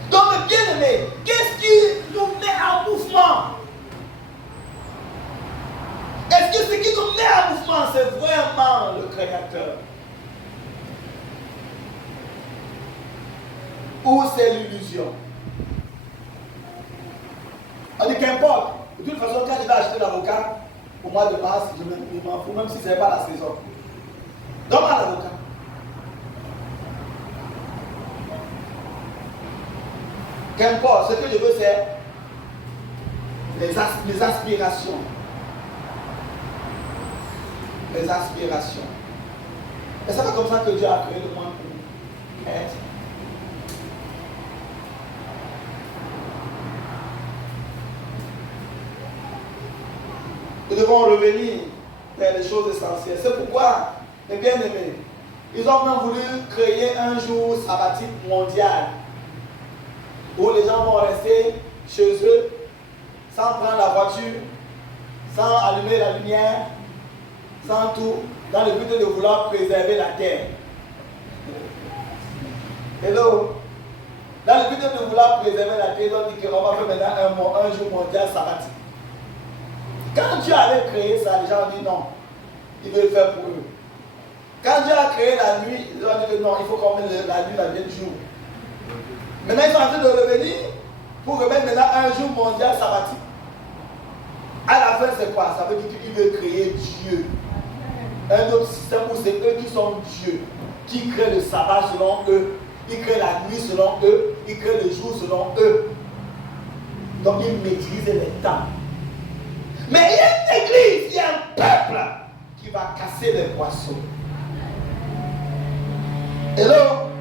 Donc, bien aimé, qu'est-ce qui nous met en mouvement? Est-ce que ce qui nous met en mouvement, c'est vraiment le Créateur? Ou c'est l'illusion? On dit qu'importe. De toute façon, quand je vais acheter l'avocat, au mois de mars, je m'en fous, même si ce n'est pas la saison. Donne-moi l'avocat. Qu'importe, ce que je veux, c'est les aspirations. Les aspirations. Et c'est pas comme ça que Dieu a créé le monde pour être. Nous devons revenir vers les choses essentielles. C'est pourquoi, mes bien-aimés, ils ont même voulu créer un jour sabbatique mondial où les gens vont rester chez eux sans prendre la voiture, sans allumer la lumière, sans tout, dans le but de vouloir préserver la terre. Hello? Dans le but de vouloir préserver la terre, ils ont dit qu'on va faire maintenant un jour mondial sabbatique. Quand Dieu avait créé ça, les gens ont dit non, ils veulent le faire pour eux. Quand Dieu a créé la nuit, ils ont dit que non, il faut qu'on mette la nuit la vienne jour. Maintenant, ils sont en train de revenir pour remettre maintenant un jour mondial sabbatique. À la fin, c'est quoi? Ça veut dire qu'ils veulent créer Dieu. Un autre système où c'est eux qui sont Dieu, qui créent le sabbat selon eux, ils créent la nuit selon eux, ils créent le jour selon eux. Donc, ils maîtrisent les temps. Mais il y a une église, il y a un peuple qui va casser les poissons. Hello?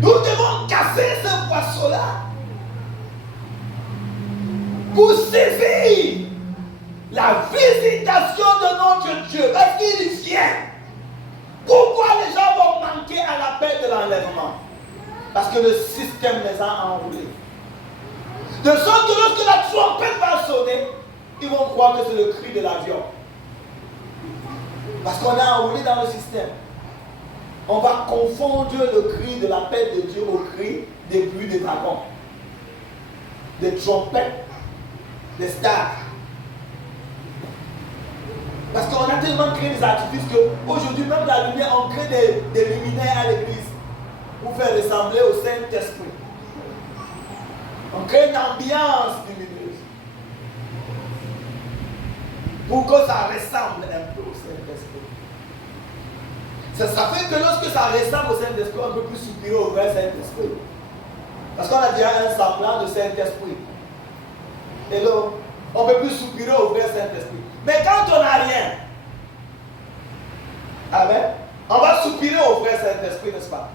Nous devons casser ce poisson-là pour saisir la visitation de notre Dieu. Parce qu'il vient. Pourquoi les gens vont manquer à l'appel de l'enlèvement? Parce que le système les a enroulés. De sorte que lorsque la trompette va sonner, ils vont croire que c'est le cri de l'avion. Parce qu'on est enroulé dans le système. On va confondre le cri de l'appel de Dieu au cri des bruits des dragons, des trompettes, des stars. Parce qu'on a tellement créé des artifices qu'aujourd'hui, même la lumière, on crée des luminaires à l'église pour faire ressembler au Saint-Esprit. On crée une ambiance lumineuse pour que ça ressemble un peu au Saint-Esprit. Ça fait que lorsque ça ressemble au Saint-Esprit, on ne peut plus soupirer au vrai Saint-Esprit. Parce qu'on a déjà un semblant de Saint-Esprit. Et là, on ne peut plus soupirer au vrai Saint-Esprit. Mais quand on n'a rien, amen, on va soupirer au vrai Saint-Esprit, n'est-ce pas?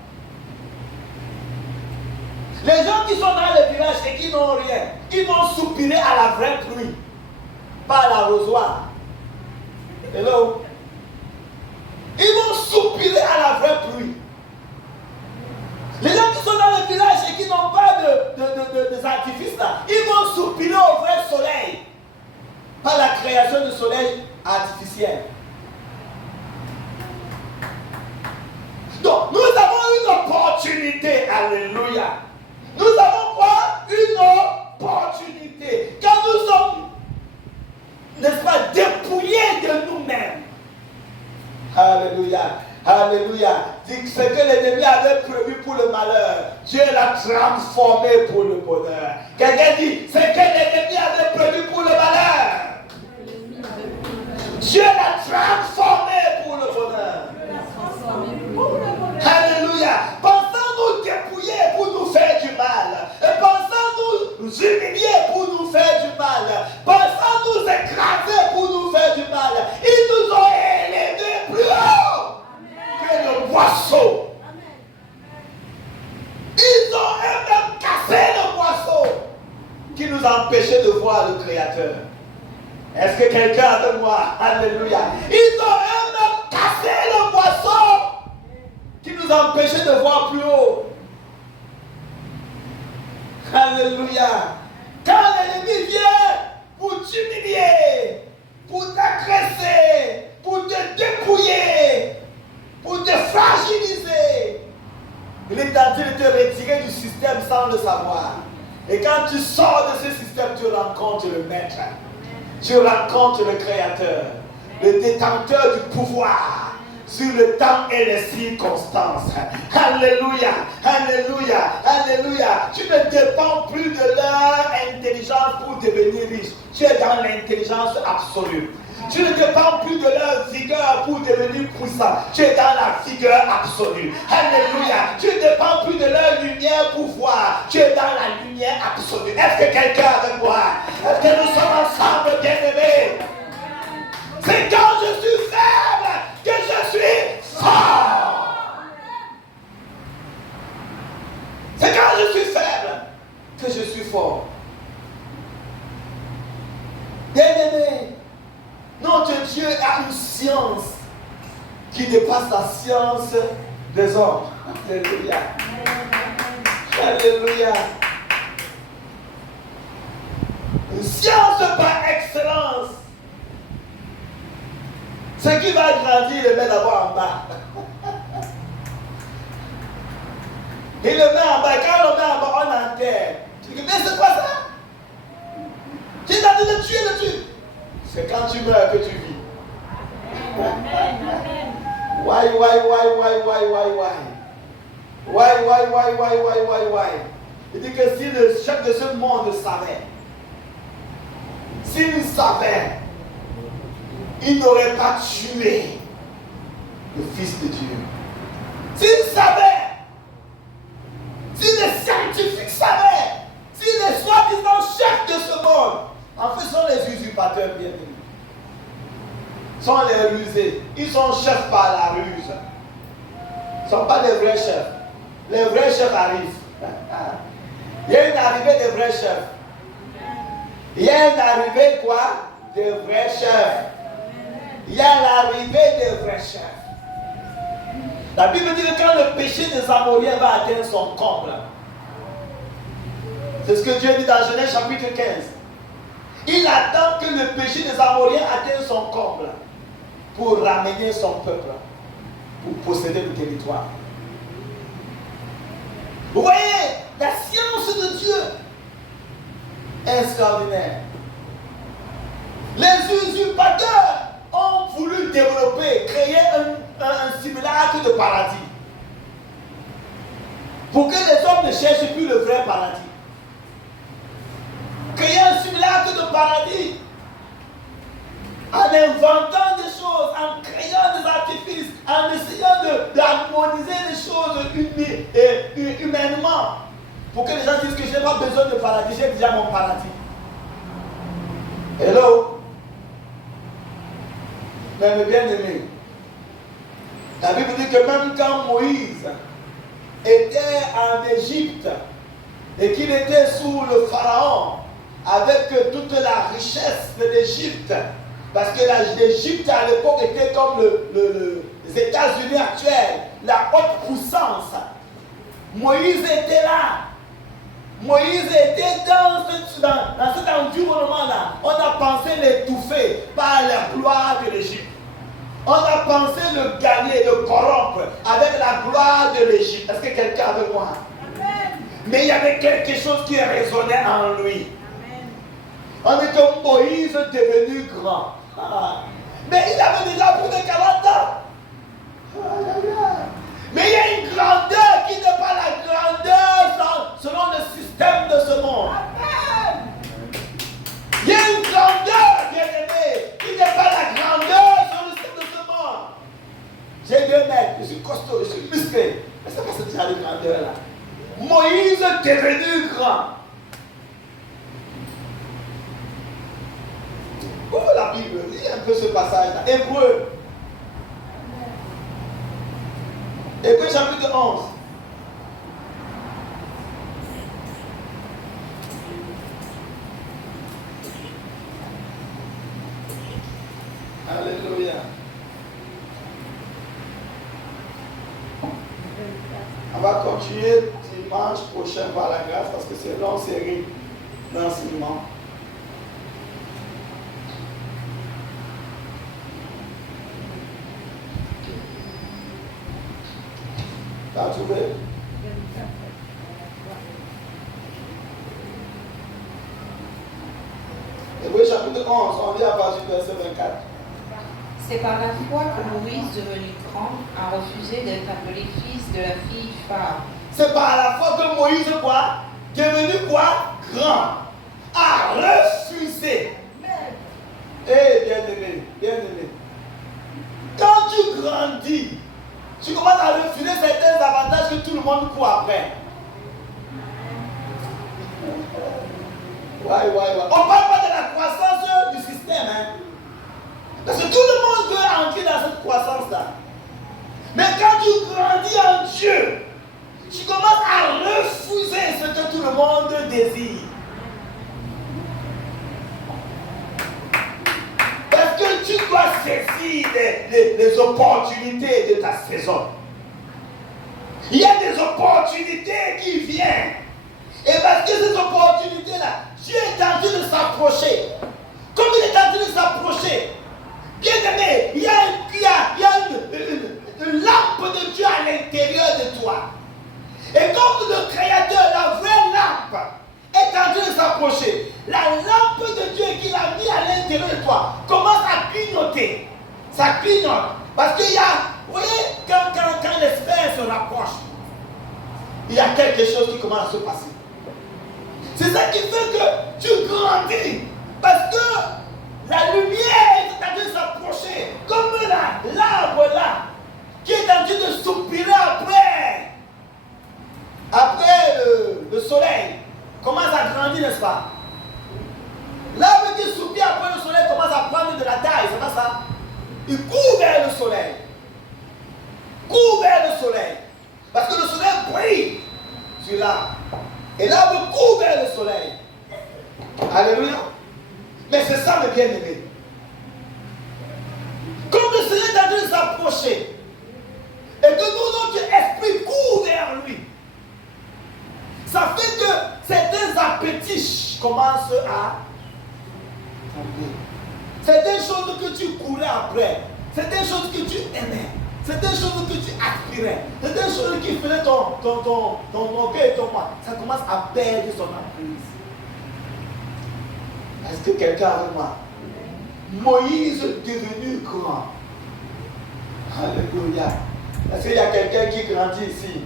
Les gens qui sont dans les villages et qui n'ont rien, ils vont soupirer à la vraie pluie, pas à l'arrosoir. Hello? Ils vont soupirer à la vraie pluie. Les gens qui sont dans les villages et qui n'ont pas de artifices là, ils vont soupirer au vrai soleil, pas la création de soleil artificiel. Donc, nous avons une opportunité, alléluia. Nous avons quoi? Une opportunité. Quand nous sommes, n'est-ce pas, dépouillés de nous-mêmes, Alléluia. Alléluia. Dit ce que l'ennemi avait prévu pour le malheur, Dieu l'a transformé pour le bonheur. Quelqu'un dit, ce que l'ennemi avait prévu pour le malheur, Dieu l'a transformé pour le bonheur. Alléluia. Pensant nous dépouiller pour nous faire du mal, et pensant nous humilier pour nous faire du mal, pensant nous écraser pour nous faire du mal, ils nous ont élevés plus haut que le boisseau. Ils ont eux-mêmes cassé le boisseau qui nous empêchait de voir le Créateur. Est-ce que quelqu'un a de moi? Alléluia. Ils ont eux-mêmes cassé le boisseau qui nous empêchait de voir plus haut. Alléluia. Quand l'ennemi vient pour t'humilier, pour t'agresser, pour te dépouiller, pour te fragiliser, il est en train de te retirer du système sans le savoir. Et quand tu sors de ce système, tu rencontres le Maître. Tu rencontres le Créateur, le détenteur du pouvoir sur le temps et les circonstances. Alléluia, alléluia, alléluia. Tu ne dépends plus de leur intelligence pour devenir riche. Tu es dans l'intelligence absolue. Tu ne dépends plus de leur vigueur pour devenir puissant. Tu es dans la vigueur absolue. Alléluia. Tu ne dépends plus de leur lumière pour voir. Tu es dans la lumière absolue. Est-ce que quelqu'un est avec moi? Est-ce que nous sommes ensemble, bien-aimés? C'est quand je suis faible que je suis fort. C'est quand je suis faible que je suis fort. Bien-aimés, notre Dieu a une science qui dépasse la science des hommes. Alléluia. Alléluia. Une science par excellence. Ce qui va grandir, il le met d'abord en bas. Il le met en bas. Quand on le met en bas, on enterre. Tu dis, mais c'est quoi ça? Tu es en train de tuer le Dieu. C'est quand tu meurs que tu vis. Why? Il dit que si le chef de ce monde savait, s'il savait, il n'aurait pas tué le Fils de Dieu. S'il savait, si les scientifiques savaient, si les soi-disant chefs de ce monde, en fait, sont les usurpateurs bien-aimés. Sont les rusés. Ils sont chefs par la ruse. Ils ne sont pas des vrais chefs. Les vrais chefs arrivent. Il y a une arrivée des vrais chefs. Il y a une arrivée quoi? Des vrais chefs. Il y a l'arrivée des vrais chefs. La Bible dit que quand le péché des Amoriens va atteindre son comble, c'est ce que Dieu dit dans Genèse chapitre 15. Il attend que le péché des Amoriens atteigne son comble pour ramener son peuple, pour posséder le territoire. Vous voyez, la science de Dieu est extraordinaire. Les usurpateurs ont voulu développer, créer un simulacre de paradis pour que les hommes ne cherchent plus le vrai paradis. Créer un simulacre de paradis en inventant des choses, en créant des artifices, en essayant d'harmoniser les choses humainement pour que les gens disent que je n'ai pas besoin de paradis, j'ai déjà mon paradis. Hello? Mais mes bien-aimés, la Bible dit que même quand Moïse était en Égypte et qu'il était sous le Pharaon, avec toute la richesse de l'Égypte, parce que l'Égypte à l'époque était comme les États-Unis actuels, la haute puissance. Moïse était là. Moïse était dans cet environnement-là. On a pensé l'étouffer par la gloire de l'Égypte. On a pensé le gagner, le corrompre avec la gloire de l'Égypte. Est-ce que quelqu'un est avec moi? Amen. Mais il y avait quelque chose qui résonnait en lui. On dit que Moïse est devenu grand. Mais il avait déjà plus de 40 ans. je suis costaud, je suis musclé. Mais c'est pas ce genre de grandeur là. Moïse est devenu grand. Ouvre la Bible, lis un peu ce passage là. Hébreu. Hébreu chapitre 11. Alléluia. On va continuer dimanche prochain par la grâce parce que c'est une longue série d'enseignements. T'as trouvé? Hébreu chapitre 11, on lit à partir du verset 24. C'est par la foi que Moïse, devenu grand, a refusé d'être appelé fils de la fille Phare. C'est par la foi que Moïse, quoi? Devenu quoi? Grand. A refusé. Eh, bien-aimé, bien-aimé. Quand tu grandis, tu commences à refuser certains avantages que tout le monde court après. Ouais. On ne parle pas de la croissance du système, hein. Parce que tout le monde veut entrer dans cette croissance-là. Mais quand tu grandis en Dieu, tu commences à refuser ce que tout le monde désire. Parce que tu dois saisir les opportunités de ta saison. Il y a des opportunités qui viennent. Et parce que ces opportunités-là, Dieu est en train de s'approcher. Comme il est en train de s'approcher, bien aimé, il y a une lampe de Dieu à l'intérieur de toi. Et comme le Créateur, la vraie lampe, est en train de s'approcher, la lampe de Dieu qu'il a mis à l'intérieur de toi commence à clignoter. Ça clignote. Parce qu'il y a, vous voyez, quand l'esprit se rapproche, il y a quelque chose qui commence à se passer. C'est ça qui fait que tu grandis. Parce que la lumière est en train de s'approcher. Comme l'arbre là, qui est en train de soupirer après le soleil, commence à grandir, n'est-ce pas? L'arbre qui soupire après le soleil commence à prendre de la taille, c'est pas ça? Il court vers le soleil. Court vers le soleil. Parce que le soleil brille sur l'arbre. Et l'arbre court vers le soleil. Alléluia. Mais c'est ça le bien-aimé. Comme le soleil est en train de s'approcher, et que nous, notre esprit court vers lui, ça fait que certains appétits commencent à tomber. Certaines choses que tu courais après, certaines choses que tu aimais, certaines choses que tu aspirais, certaines choses qui faisaient ton orgueil et ton moi, ça commence à perdre son emprise. Est-ce que quelqu'un avec moi? Moïse est devenu grand. Alléluia. Est-ce qu'il y a quelqu'un qui grandit ici?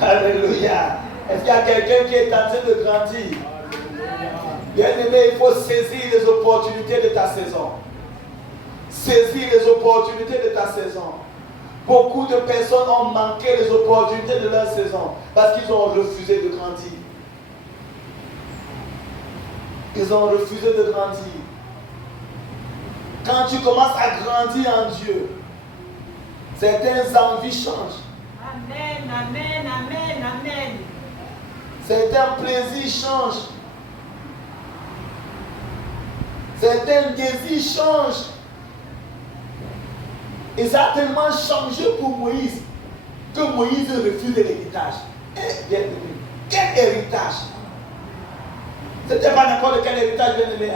Alléluia. Est-ce qu'il y a quelqu'un qui est en train de grandir? Bien-aimé, il faut saisir les opportunités de ta saison. Saisir les opportunités de ta saison. Beaucoup de personnes ont manqué les opportunités de leur saison parce qu'ils ont refusé de grandir. Ils ont refusé de grandir. Quand tu commences à grandir en Dieu, certaines envies changent. Amen, amen, amen, amen. Certains plaisirs changent. Certains désirs changent. Et ça a tellement changé pour Moïse que Moïse refuse l'héritage. Eh bien aimé, quel héritage? C'était pas n'importe quel héritage, bien aimé.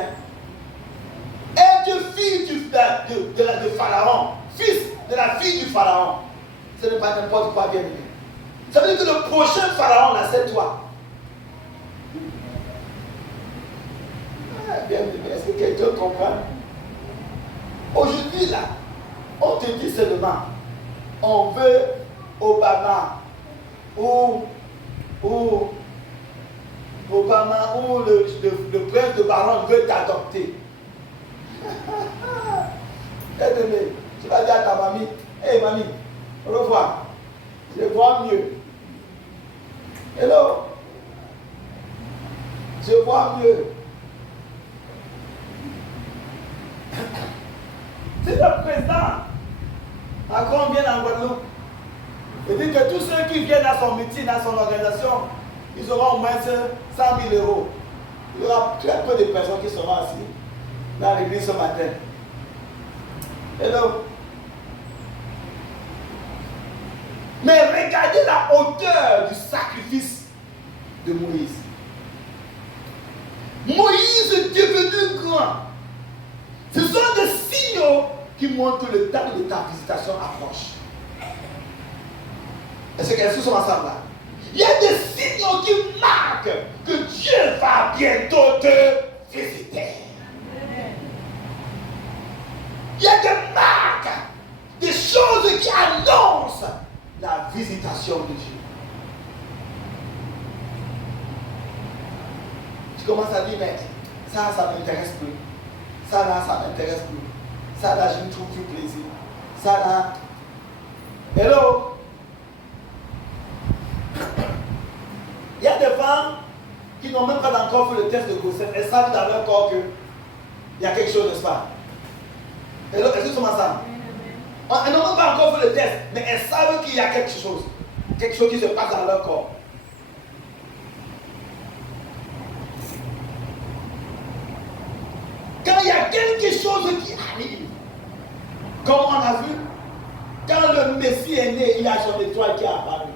Être fils de Pharaon, fils de la fille du Pharaon, ce n'est pas n'importe quoi, bien aimé. Ça veut dire que le prochain Pharaon, là, c'est toi. Bien aimé, est-ce que quelqu'un comprend? Aujourd'hui, là, on te dit seulement, on veut Obama ou Obama ou le prince de Baron veut t'adopter. Bien-aimé, tu vas dire à ta mamie, hey mamie, Au revoir. Je vois mieux. Hello. Je vois mieux. Si le président Macron vient en Guadeloupe et dit que tous ceux qui viennent à son meeting, à son organisation, ils auront au moins 100 000 euros. Il y aura très peu de personnes qui seront assises dans l'église ce matin. Hello. Mais regardez la hauteur du sacrifice de Moïse. Moïse est devenu grand. Ce sont des signaux qui montrent que le temps de ta visitation approche. Est-ce que nous sommes ensemble là? Il y a des signaux qui marquent que Dieu va bientôt te visiter. Il y a des marques, des choses qui annoncent la visitation de Dieu. Tu commences à dire, mais ça ne m'intéresse plus. Ça là, ça ne m'intéresse plus. Ça là, je ne trouve plus plaisir. Ça là. Hello? Il y a des femmes qui n'ont même pas encore fait le test de grossesse. Elles savent dans leur corps qu'il y a quelque chose, n'est-ce pas? Hello? Est-ce que nous sommes ensemble? Elles n'ont même pas encore fait le test, mais elles savent qu'il y a quelque chose. Quelque chose qui se passe dans leur corps. Quand il y a quelque chose qui arrive, comme on a vu, quand le Messie est né, il y a son étoile qui est apparue.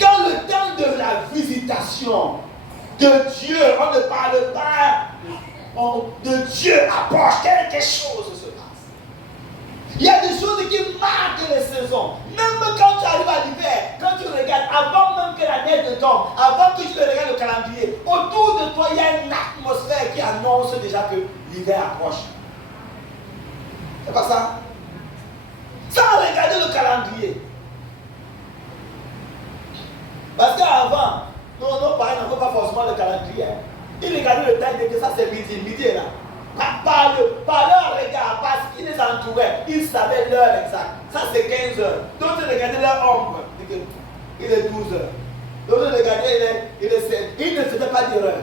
Quand le temps de la visitation de Dieu, on ne parle pas de Dieu approche, quelque chose se passe. Il y a des choses qui marquent les saisons. Même quand tu arrives à l'hiver, quand tu regardes, avant même que la neige ne tombe, avant que tu ne regardes le calendrier, autour de toi, il y a une atmosphère qui annonce déjà que l'hiver approche. C'est pas ça? Sans regarder le calendrier. Parce qu'avant, nos parents n'avaient pas forcément le calendrier. Ils regardaient le temps, ils disaient que ça c'est midi est là. Par leur regard, parce qu'ils les entouraient, ils savaient l'heure exacte. Ça c'est 15 heures. D'autres regardaient leur ombre. Il est 12 heures. D'autres regardaient, il est 7. Ils ne faisaient pas d'erreur.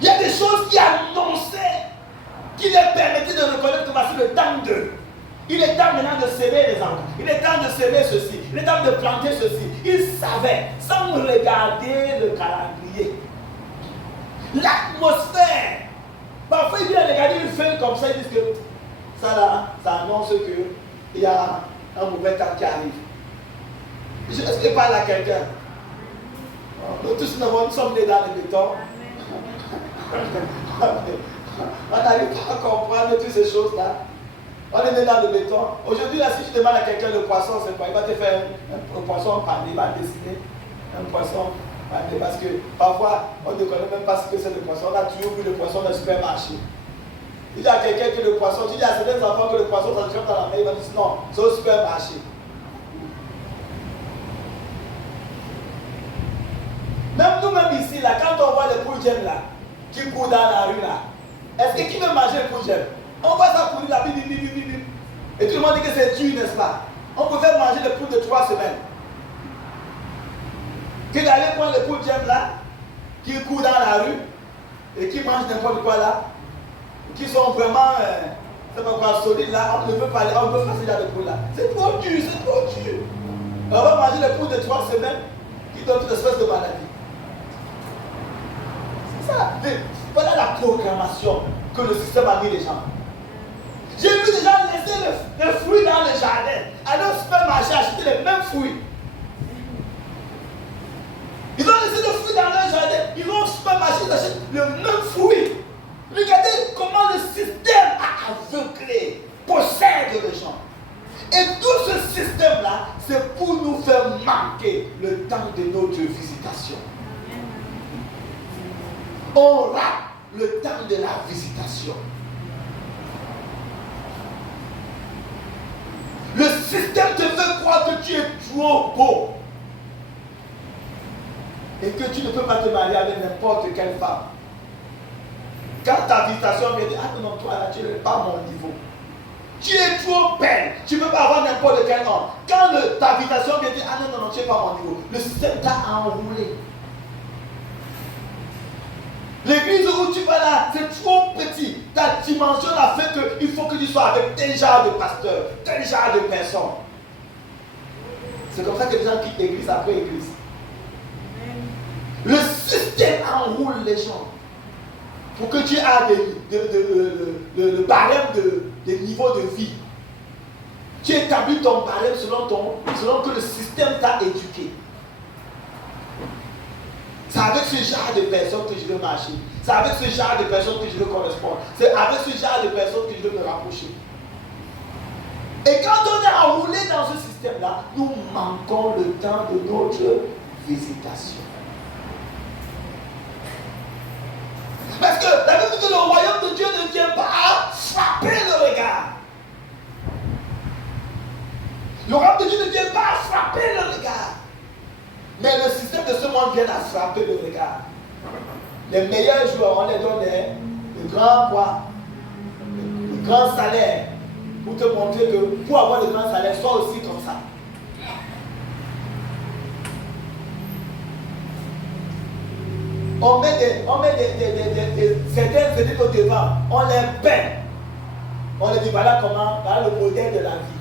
Il y a des choses qui annonçaient, qui leur permettaient de reconnaître que voici le temps d'eux. Il est temps maintenant de s'aimer les enfants. Il est temps de s'aimer ceci. Il est temps de planter ceci. Ils savaient, sans regarder le calendrier. L'atmosphère. Parfois, ils viennent regarder une feuille comme ça, ils disent que ça là, ça annonce qu'il y a un mauvais temps qui arrive. Est-ce que je parle à quelqu'un? Nous tous nous sommes nés dans le béton. On n'arrive pas à comprendre toutes ces choses-là. On est né dans le béton. Aujourd'hui, là, si tu demandes à quelqu'un le poisson, c'est quoi? Il va te faire un poisson pané, il va dessiner un poisson pané. Parce que parfois, on ne connaît même pas ce que c'est le poisson. On a toujours vu le poisson dans le supermarché. Il y a quelqu'un qui le poisson, tu dis à certains enfants que le poisson, ça se fait dans la mer, il va dire non, c'est au supermarché. Même nous-mêmes ici, là, quand on voit les poules gemmes là, qui courent dans la rue là, est-ce que qui veut manger les poules gemmes? On voit ça courir là, bip, bip, bip, bip, bip. Et tout le monde dit que c'est dur, n'est-ce pas? On pouvait manger les poules de 3 semaines. Que d'aller prendre les poules gemmes là, qui courent dans la rue, et qui mangent n'importe quoi là, qui sont vraiment, c'est pas quoi, solides là, on ne veut pas aller, on veut faire ces genre de poules là. C'est trop dur, c'est trop dur. On va manger les poules de 3 semaines, qui donnent toute espèce de maladie. C'est ça. Voilà la programmation que le système a mis les gens. J'ai vu des gens laisser les fruits dans le jardin, aller au supermarché acheter les mêmes fruits. Ils ont laissé le fruit dans leur jardin, ils vont au supermarché, ils achètent le même fruit. Regardez comment le système a aveuglé, possède les gens. Et tout ce système-là, c'est pour nous faire manquer le temps de notre visitation. On rate le temps de la visitation. Le système te fait croire que tu es trop beau et que tu ne peux pas te marier avec n'importe quelle femme. Quand ta visitation vient dire, ah non, toi là, tu n'es pas à mon niveau. Tu es trop belle. Tu ne peux pas avoir n'importe quel homme. Quand ta visitation vient dire, ah non, tu n'es pas à mon niveau. Le système t'a enroulé. L'église où tu vas là, c'est trop petit. Ta dimension a fait qu'il faut que tu sois avec tel genre de pasteur, tel genre de personne. C'est comme ça que les gens quittent l'église après l'église. Le système enroule les gens pour que tu aies le barème de niveau de vie. Tu établis ton barème selon que le système t'a éduqué. C'est avec ce genre de personnes que je veux marcher. C'est avec ce genre de personnes que je veux correspondre. C'est avec ce genre de personnes que je veux me rapprocher. Et quand on est enroulé dans ce système-là, nous manquons le temps de notre visitation. Parce que la Bible dit que le royaume de Dieu ne vient pas à frapper le regard. Le royaume de Dieu ne vient pas à frapper le regard. Mais le système de ce monde vient à frapper le regard. Les meilleurs joueurs, on les donne le grand quoi, le grand salaire. Pour te montrer que pour avoir le grand salaire, sois aussi comme ça. On met certaines études au devant, on les peint. On les dit voilà comment, voilà le modèle de la vie.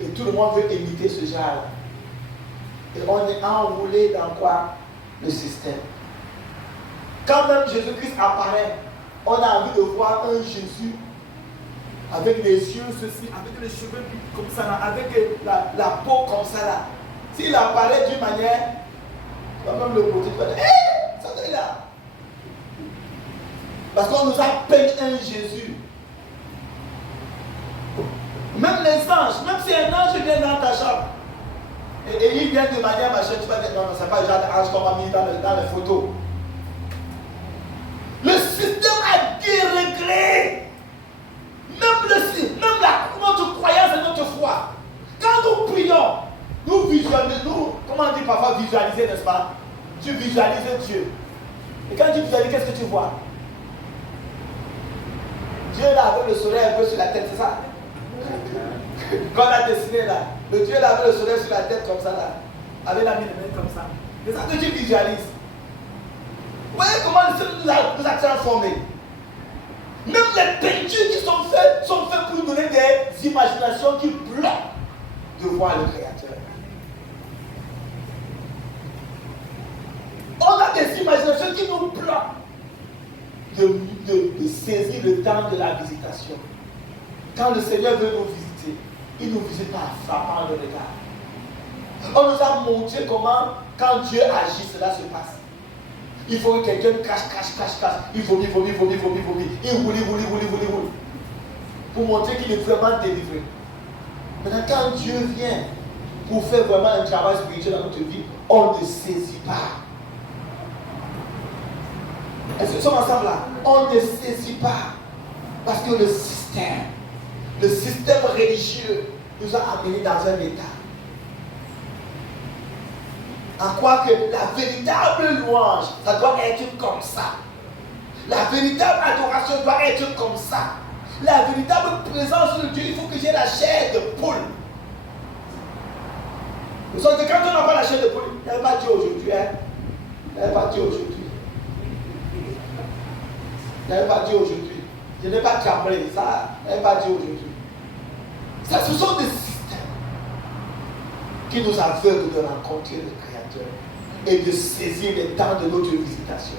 Et tout le monde veut imiter ce genre. Et on est enroulé dans quoi? Le système. Quand même Jésus-Christ apparaît, on a envie de voir un Jésus avec les yeux ceci, avec les cheveux comme ça, là, avec la peau comme ça là. S'il apparaît d'une manière, on va même le côté, tu vas dire, hé, ça est là. Parce qu'on nous a peint un Jésus. Même les anges, même si un ange vient dans ta chambre, et il vient de manière machin, tu vas dire, non, c'est pas le genre d'ange qu'on m'a mis dans les photos. Le système a déréglé. Même notre croyance et notre foi. Quand nous prions, nous visualisons, comment on dit parfois visualiser, n'est-ce pas? Tu visualises Dieu. Et quand tu visualises, qu'est-ce que tu vois? Dieu là avec le soleil un peu sur la tête, c'est ça? Quand on a dessiné là, le Dieu là avec le soleil sur la tête comme ça là, avec la mine comme ça. C'est ça que tu visualises. Vous voyez comment le Seigneur nous a transformés. Même les peintures qui sont faites pour nous donner des imaginations qui bloquent de voir le Créateur. On a des imaginations qui nous bloquent de saisir le temps de la visitation. Quand le Seigneur veut nous visiter, il nous visite en frappant le regard. On nous a montré comment, quand Dieu agit, cela se passe. Il faut que quelqu'un cache. Il vomit. Il roule. Pour montrer qu'il est vraiment délivré. Maintenant, quand Dieu vient pour faire vraiment un travail spirituel dans notre vie, on ne saisit pas. Est-ce que nous sommes ensemble là? On ne saisit pas. Parce que le système religieux nous a amenés dans un état. À croire que la véritable louange, ça doit être comme ça. La véritable adoration doit être comme ça. La véritable présence de Dieu, il faut que j'ai la chair de poule. Vous savez que quand on n'a pas la chair de poule, il n'y a pas Dieu aujourd'hui. Il n'y a pas Dieu aujourd'hui. Il n'y a pas Dieu aujourd'hui. Je n'ai pas cabré ça. Il n'y a pas Dieu aujourd'hui. Ça, ce sont des systèmes qui nous aveuglent de rencontrer le Créateur et de saisir le temps de notre visitation.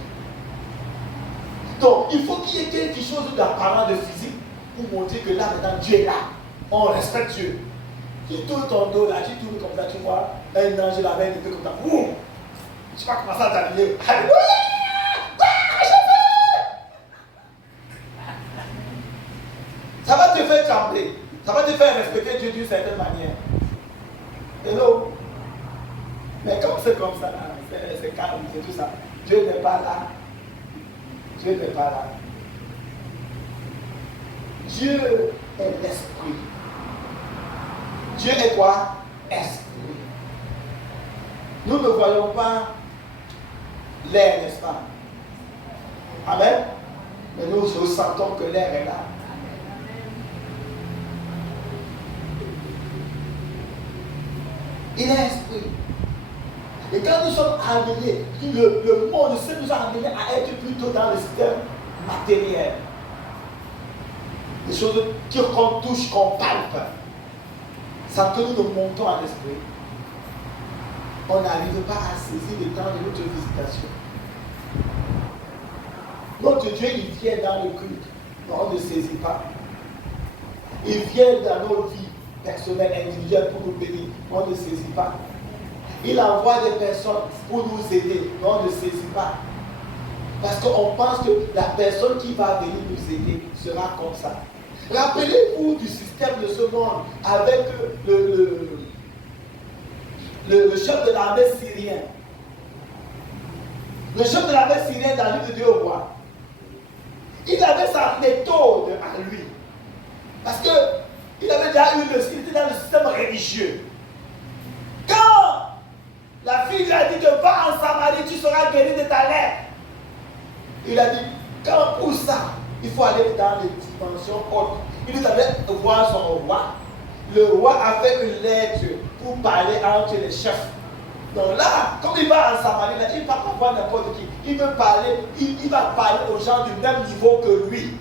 Donc, il faut qu'il y ait quelque chose d'apparent, de physique, pour montrer que là, maintenant, Dieu est là. On respecte Dieu. Tu tournes ton dos là, tu tournes comme ça, tu vois un ange là, avec une épée comme ça. Ouh! Je ne sais pas comment ça t'habiller. Alléluia! Ça va te faire trembler. Ça va te faire respecter Dieu d'une certaine manière. Hello? Mais comme c'est comme ça, c'est calme, c'est tout ça. Dieu n'est pas là. Dieu n'est pas là. Dieu est l'esprit. Dieu est quoi? Esprit. Nous ne voyons pas l'air, n'est-ce pas? Amen. Mais nous ressentons que l'air est là. Il est esprit. Et quand nous sommes amenés, le monde, ce qui nous a amenés à être plutôt dans le système matériel, des choses qu'on touche, qu'on palpe, sans que nous nous montons à l'esprit, on n'arrive pas à saisir le temps de notre visitation. Notre Dieu, il vient dans le culte, mais on ne saisit pas. Il vient dans nos vies personnelles, individuelles pour nous bénir, mais on ne saisit pas. Il envoie des personnes pour nous aider, mais on ne saisit pas. Parce qu'on pense que la personne qui va venir nous aider sera comme ça. Rappelez-vous du système de ce monde avec le chef de l'armée syrien. Le chef de l'armée syrien dans le livre de 2 Rois. Il avait sa méthode à lui. Parce qu'il avait déjà eu il était dans le système religieux. Quand la fille lui a dit que va en Samarie, tu seras guéri de ta lèpre. Il a dit, quand pour ça, il faut aller dans les dimensions hautes. Il est allé voir son roi. Le roi a fait une lettre pour parler entre les chefs. Donc là, comme il va en Samarie, là, il ne va pas voir n'importe qui. Il veut parler, il va parler aux gens du même niveau que lui.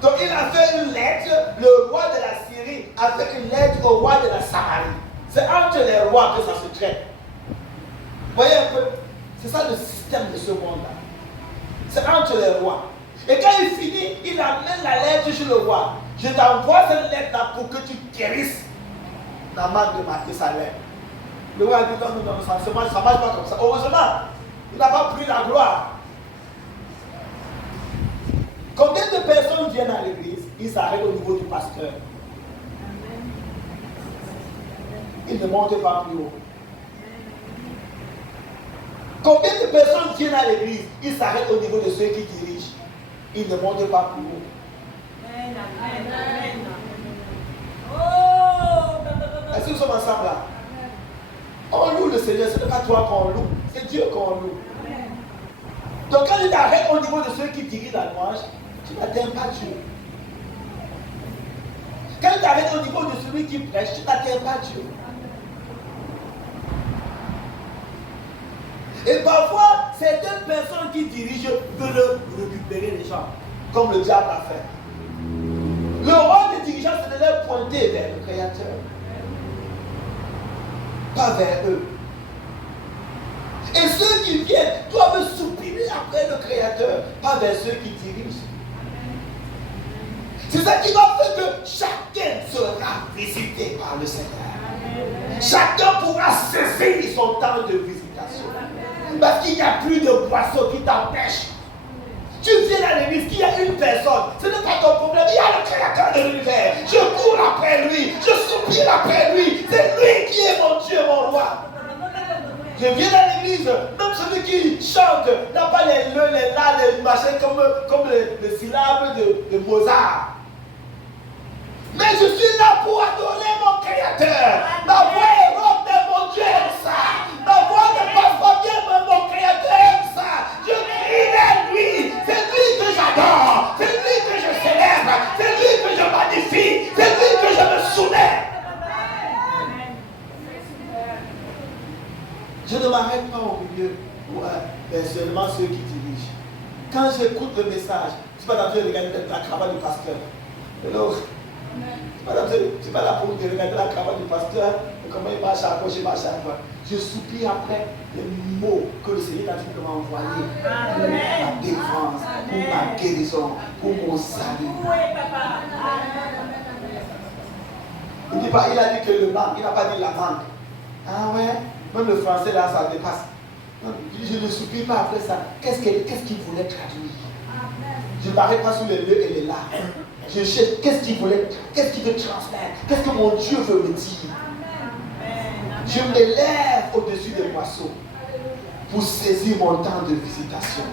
Donc il a fait une lettre, le roi de la Syrie a fait une lettre au roi de la Samarie. C'est entre les rois que ça se traite. Vous voyez un peu? C'est ça le système de ce monde-là. C'est entre les rois. Et quand il finit, il amène la lettre chez le roi. Je t'envoie cette lettre-là pour que tu guérisses la manque de marquer sa lettre. Le roi a dit non, ça ne marche pas comme ça. Heureusement, il n'a pas pris la gloire. Combien de personnes viennent à l'église, ils s'arrêtent au niveau du pasteur. Ils ne montent pas plus haut. Combien de personnes viennent à l'église, ils s'arrêtent au niveau de ceux qui dirigent. Ils ne montent pas plus haut. Est-ce que nous sommes ensemble là? On loue le Seigneur, ce n'est pas toi qu'on loue, c'est Dieu qu'on loue. Donc quand il t'arrête au niveau de ceux qui dirigent la louange, tu n'atteins pas Dieu. Quand il t'arrête au niveau de celui qui prêche, tu n'atteins pas Dieu. Et parfois, certaines personnes qui dirigent veulent récupérer les gens, comme le diable a fait. Le rôle des dirigeants, c'est de les pointer vers le Créateur, pas vers eux. Et ceux qui viennent doivent soupirer après le Créateur, pas vers ceux qui dirigent. C'est ça qui va faire que chacun sera visité par le Seigneur. Chacun pourra saisir son temps de visitation. Parce qu'il n'y a plus de boisson qui t'empêche. Tu viens à l'église, qu'il y a une personne, ce n'est pas ton problème, il y a le Créateur de l'univers. Je cours après lui, je soupire après lui. C'est lui qui est mon Dieu, mon roi. Je viens à l'église, même celui qui chante n'a pas les le, les la, les machins comme les syllabes de Mozart. Mais je suis là pour adorer mon Créateur. Ma voix est rock de mon Dieu aime ça. Ma voix ne passe pas bien, mais mon Créateur aime ça. Je crie vers lui. C'est lui que j'adore. C'est lui que je célèbre. C'est lui que je magnifie. C'est lui que je me soumets. Je ne m'arrête pas au milieu pour seulement ceux qui dirigent. Quand j'écoute le message, je ne suis pas dans le regarder la cravate du pasteur. Alors, c'est pas là pour regarder la cravate du pasteur, comment il marche à gauche, il marche à droite. Je soupire après les mots que le Seigneur a dit de m'envoyer pour ma défense, pour ma guérison, pour mon salut. Il a dit que le manque, il n'a pas dit la manque. Ah ouais, même le français là, ça dépasse. Je ne soupire pas après ça. Qu'est-ce qu'il voulait traduire? Je ne m'arrête pas sur les lieux et les là. Je cherche qu'est-ce qu'il veut transmettre, qu'est-ce que mon Dieu veut me dire. Je m'élève au-dessus des boisseaux pour saisir mon temps de visitation.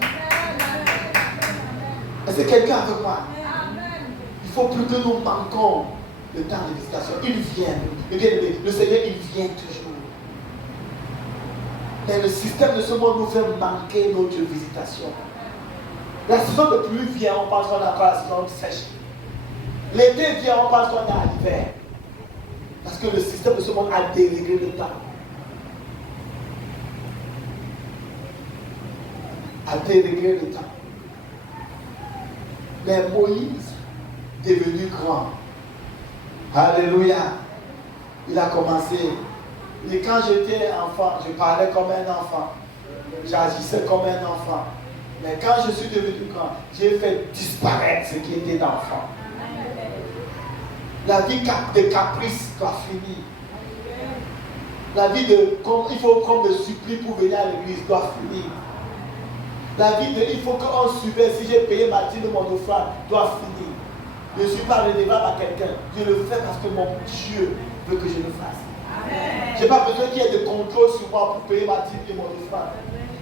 Est-ce que quelqu'un avec moi? Il faut plus que nous manquons le temps de visitation. Il vient. Le Seigneur, il vient toujours. Mais le système de ce monde nous fait manquer notre visitation. La saison de pluie vient, on pense qu'on a encore la saison sèche. L'été vient, on pense qu'on est à l'hiver. Parce que le système de ce monde a déréglé le temps. A déréglé le temps. Mais Moïse, devenu grand, alléluia, il a commencé. Et quand j'étais enfant, je parlais comme un enfant. J'agissais comme un enfant. Mais quand je suis devenu grand, j'ai fait disparaître ce qui était d'enfant. La vie de caprice doit finir. La vie de, il faut qu'on me supplie pour venir à l'église, doit finir. La vie de, il faut qu'on subisse, si j'ai payé ma dîme, mon offrande, doit finir. Je ne suis pas redevable à quelqu'un. Je le fais parce que mon Dieu veut que je le fasse. Je n'ai pas besoin qu'il y ait de contrôle sur moi pour payer ma dîme et mon offrande.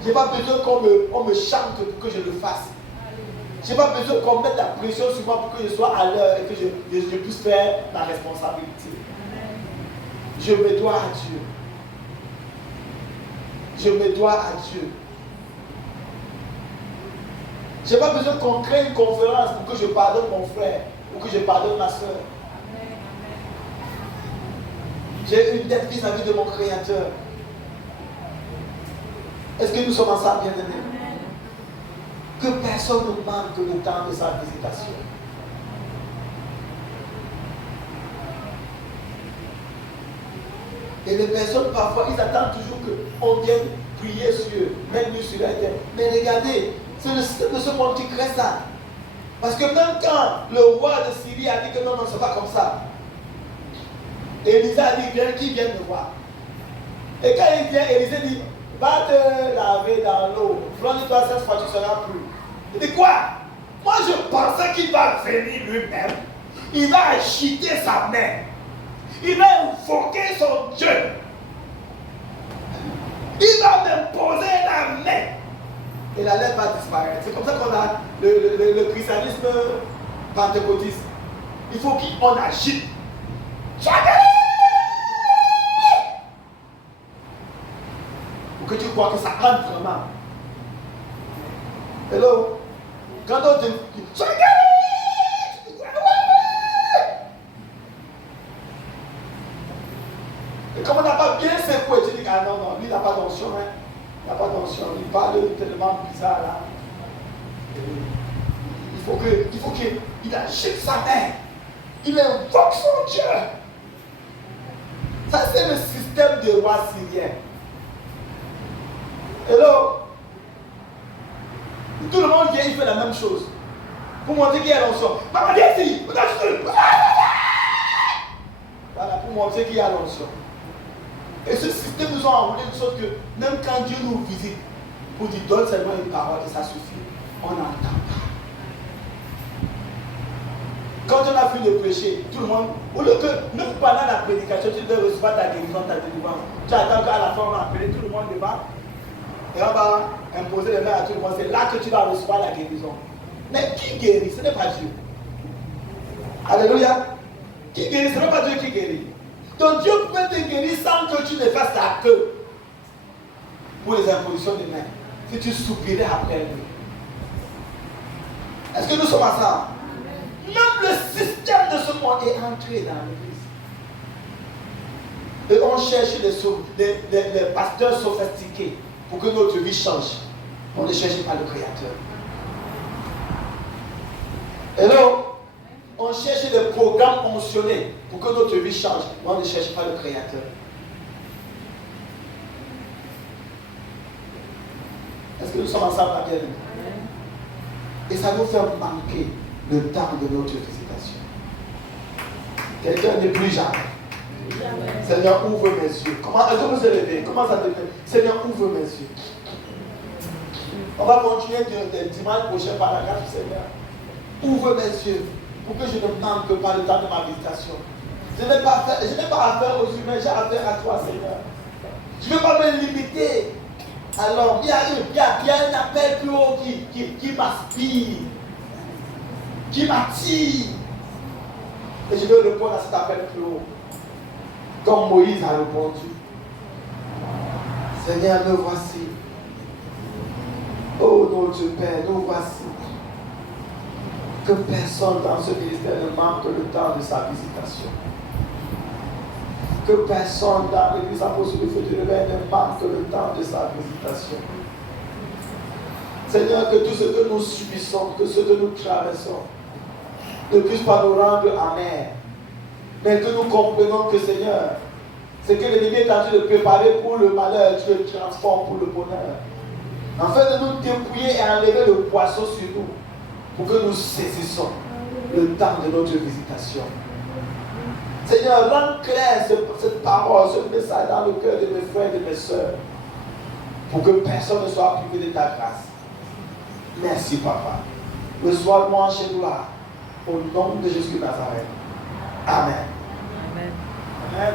Je n'ai pas besoin qu'on me chante pour que je le fasse. Je n'ai pas besoin qu'on mette la pression sur moi pour que je sois à l'heure et que je puisse faire ma responsabilité. Je me dois à Dieu. Je me dois à Dieu. Je n'ai pas besoin qu'on crée une conférence pour que je pardonne mon frère ou que je pardonne ma soeur. J'ai une dette vis-à-vis de mon Créateur. Est-ce que nous sommes ensemble, bien-aimés? Que personne ne manque le temps de sa visitation. Et les personnes, parfois, ils attendent toujours qu'on vienne prier sur eux, même nous sur la terre. Mais regardez, c'est le système de ce monde qui crée ça. Parce que même quand le roi de Syrie a dit que non, non, c'est pas comme ça. Élisée a dit, viens, qui vient me voir. Et quand il vient, Élisée dit, va te laver dans l'eau. Plonge-toi cette fois, tu seras plus. Il dit quoi? Moi je pensais qu'il va venir lui-même. Il va agiter sa main. Il va invoquer son Dieu. Il va m'imposer la main. Et la lèvre va disparaître. C'est comme ça qu'on a le christianisme pentecôtiste. Il faut qu'on agite. Pour que tu crois que ça entre vraiment. Hello? Quand on dit et comme on n'a pas bien secoué, tu dis ah non, non, lui il n'a pas d'onction, hein. Il n'a pas d'onction, il parle tellement bizarre là. Il faut qu'il agite sa main. Il invoque son Dieu. Ça c'est le système de roi syrien. Hello? Tout le monde vient, il fait la même chose. Pour montrer qu'il y a l'onction. Maman, viens ici. Voilà, pour montrer qu'il y a l'onction. Et ce système nous a enroulé de sorte que même quand Dieu nous visite, pour dire donne seulement une parole et ça suffit, on n'entend pas. Quand on a fini de prêcher, tout le monde, au lieu que même pendant la prédication, tu dois recevoir ta guérison, ta délivrance. Tu attends qu'à la fin on va appeler tout le monde devant. Et on va imposer les mains à tout le monde. C'est là que tu vas recevoir la guérison. Mais qui guérit? Ce n'est pas Dieu. Alléluia. Qui guérit? Ce n'est pas Dieu qui guérit. Donc Dieu peut te guérir sans que tu ne fasses ta queue pour les impositions des mains. Si tu soupirais après lui. Est-ce que nous sommes ensemble? Même le système de ce monde est entré dans l'église. Et on cherche des pasteurs sophistiqués pour que notre vie change. On ne cherche pas le Créateur. Hello? On cherche des programmes fonctionnels pour que notre vie change. Mais on ne cherche pas le Créateur. Est-ce que nous sommes ensemble à bien? Et ça nous fait manquer le temps de notre visitation. Quelqu'un n'est plus jamais. Seigneur, ouvre mes yeux. Comment est-ce que vous vous levez? Comment ça devient? Seigneur, ouvre mes yeux. On va continuer le dimanche prochain par la grâce du Seigneur. Ouvre mes yeux pour que je ne manque pas le temps de ma visitation. Je n'ai pas affaire aux humains, j'ai affaire à toi, Seigneur. Je ne veux pas me limiter. Alors, il y a un appel plus haut qui m'aspire, qui m'attire. Et je veux répondre à cet appel plus haut. Comme Moïse a répondu. Seigneur, nous voici. Oh notre Père, nous voici. Que personne dans ce ministère ne manque le temps de sa visitation. Que personne dans l'église apostolique du feu du réveil ne manque le temps de sa visitation. Seigneur, que tout ce que nous subissons, que ce que nous traversons, ne puisse pas nous rendre amers. Mais que nous comprenions que, Seigneur, ce que l'ennemi est en train de préparer pour le malheur, tu le transformes pour le bonheur. Afin de nous dépouiller et enlever le poisson sur nous, pour que nous saisissons le temps de notre visitation. Seigneur, rends clair cette parole, ce message dans le cœur de mes frères et de mes sœurs, pour que personne ne soit privé de ta grâce. Merci, Papa. Reçois-moi en chez gloire, au nom de Jésus de Nazareth. Amen. Amen. Amen.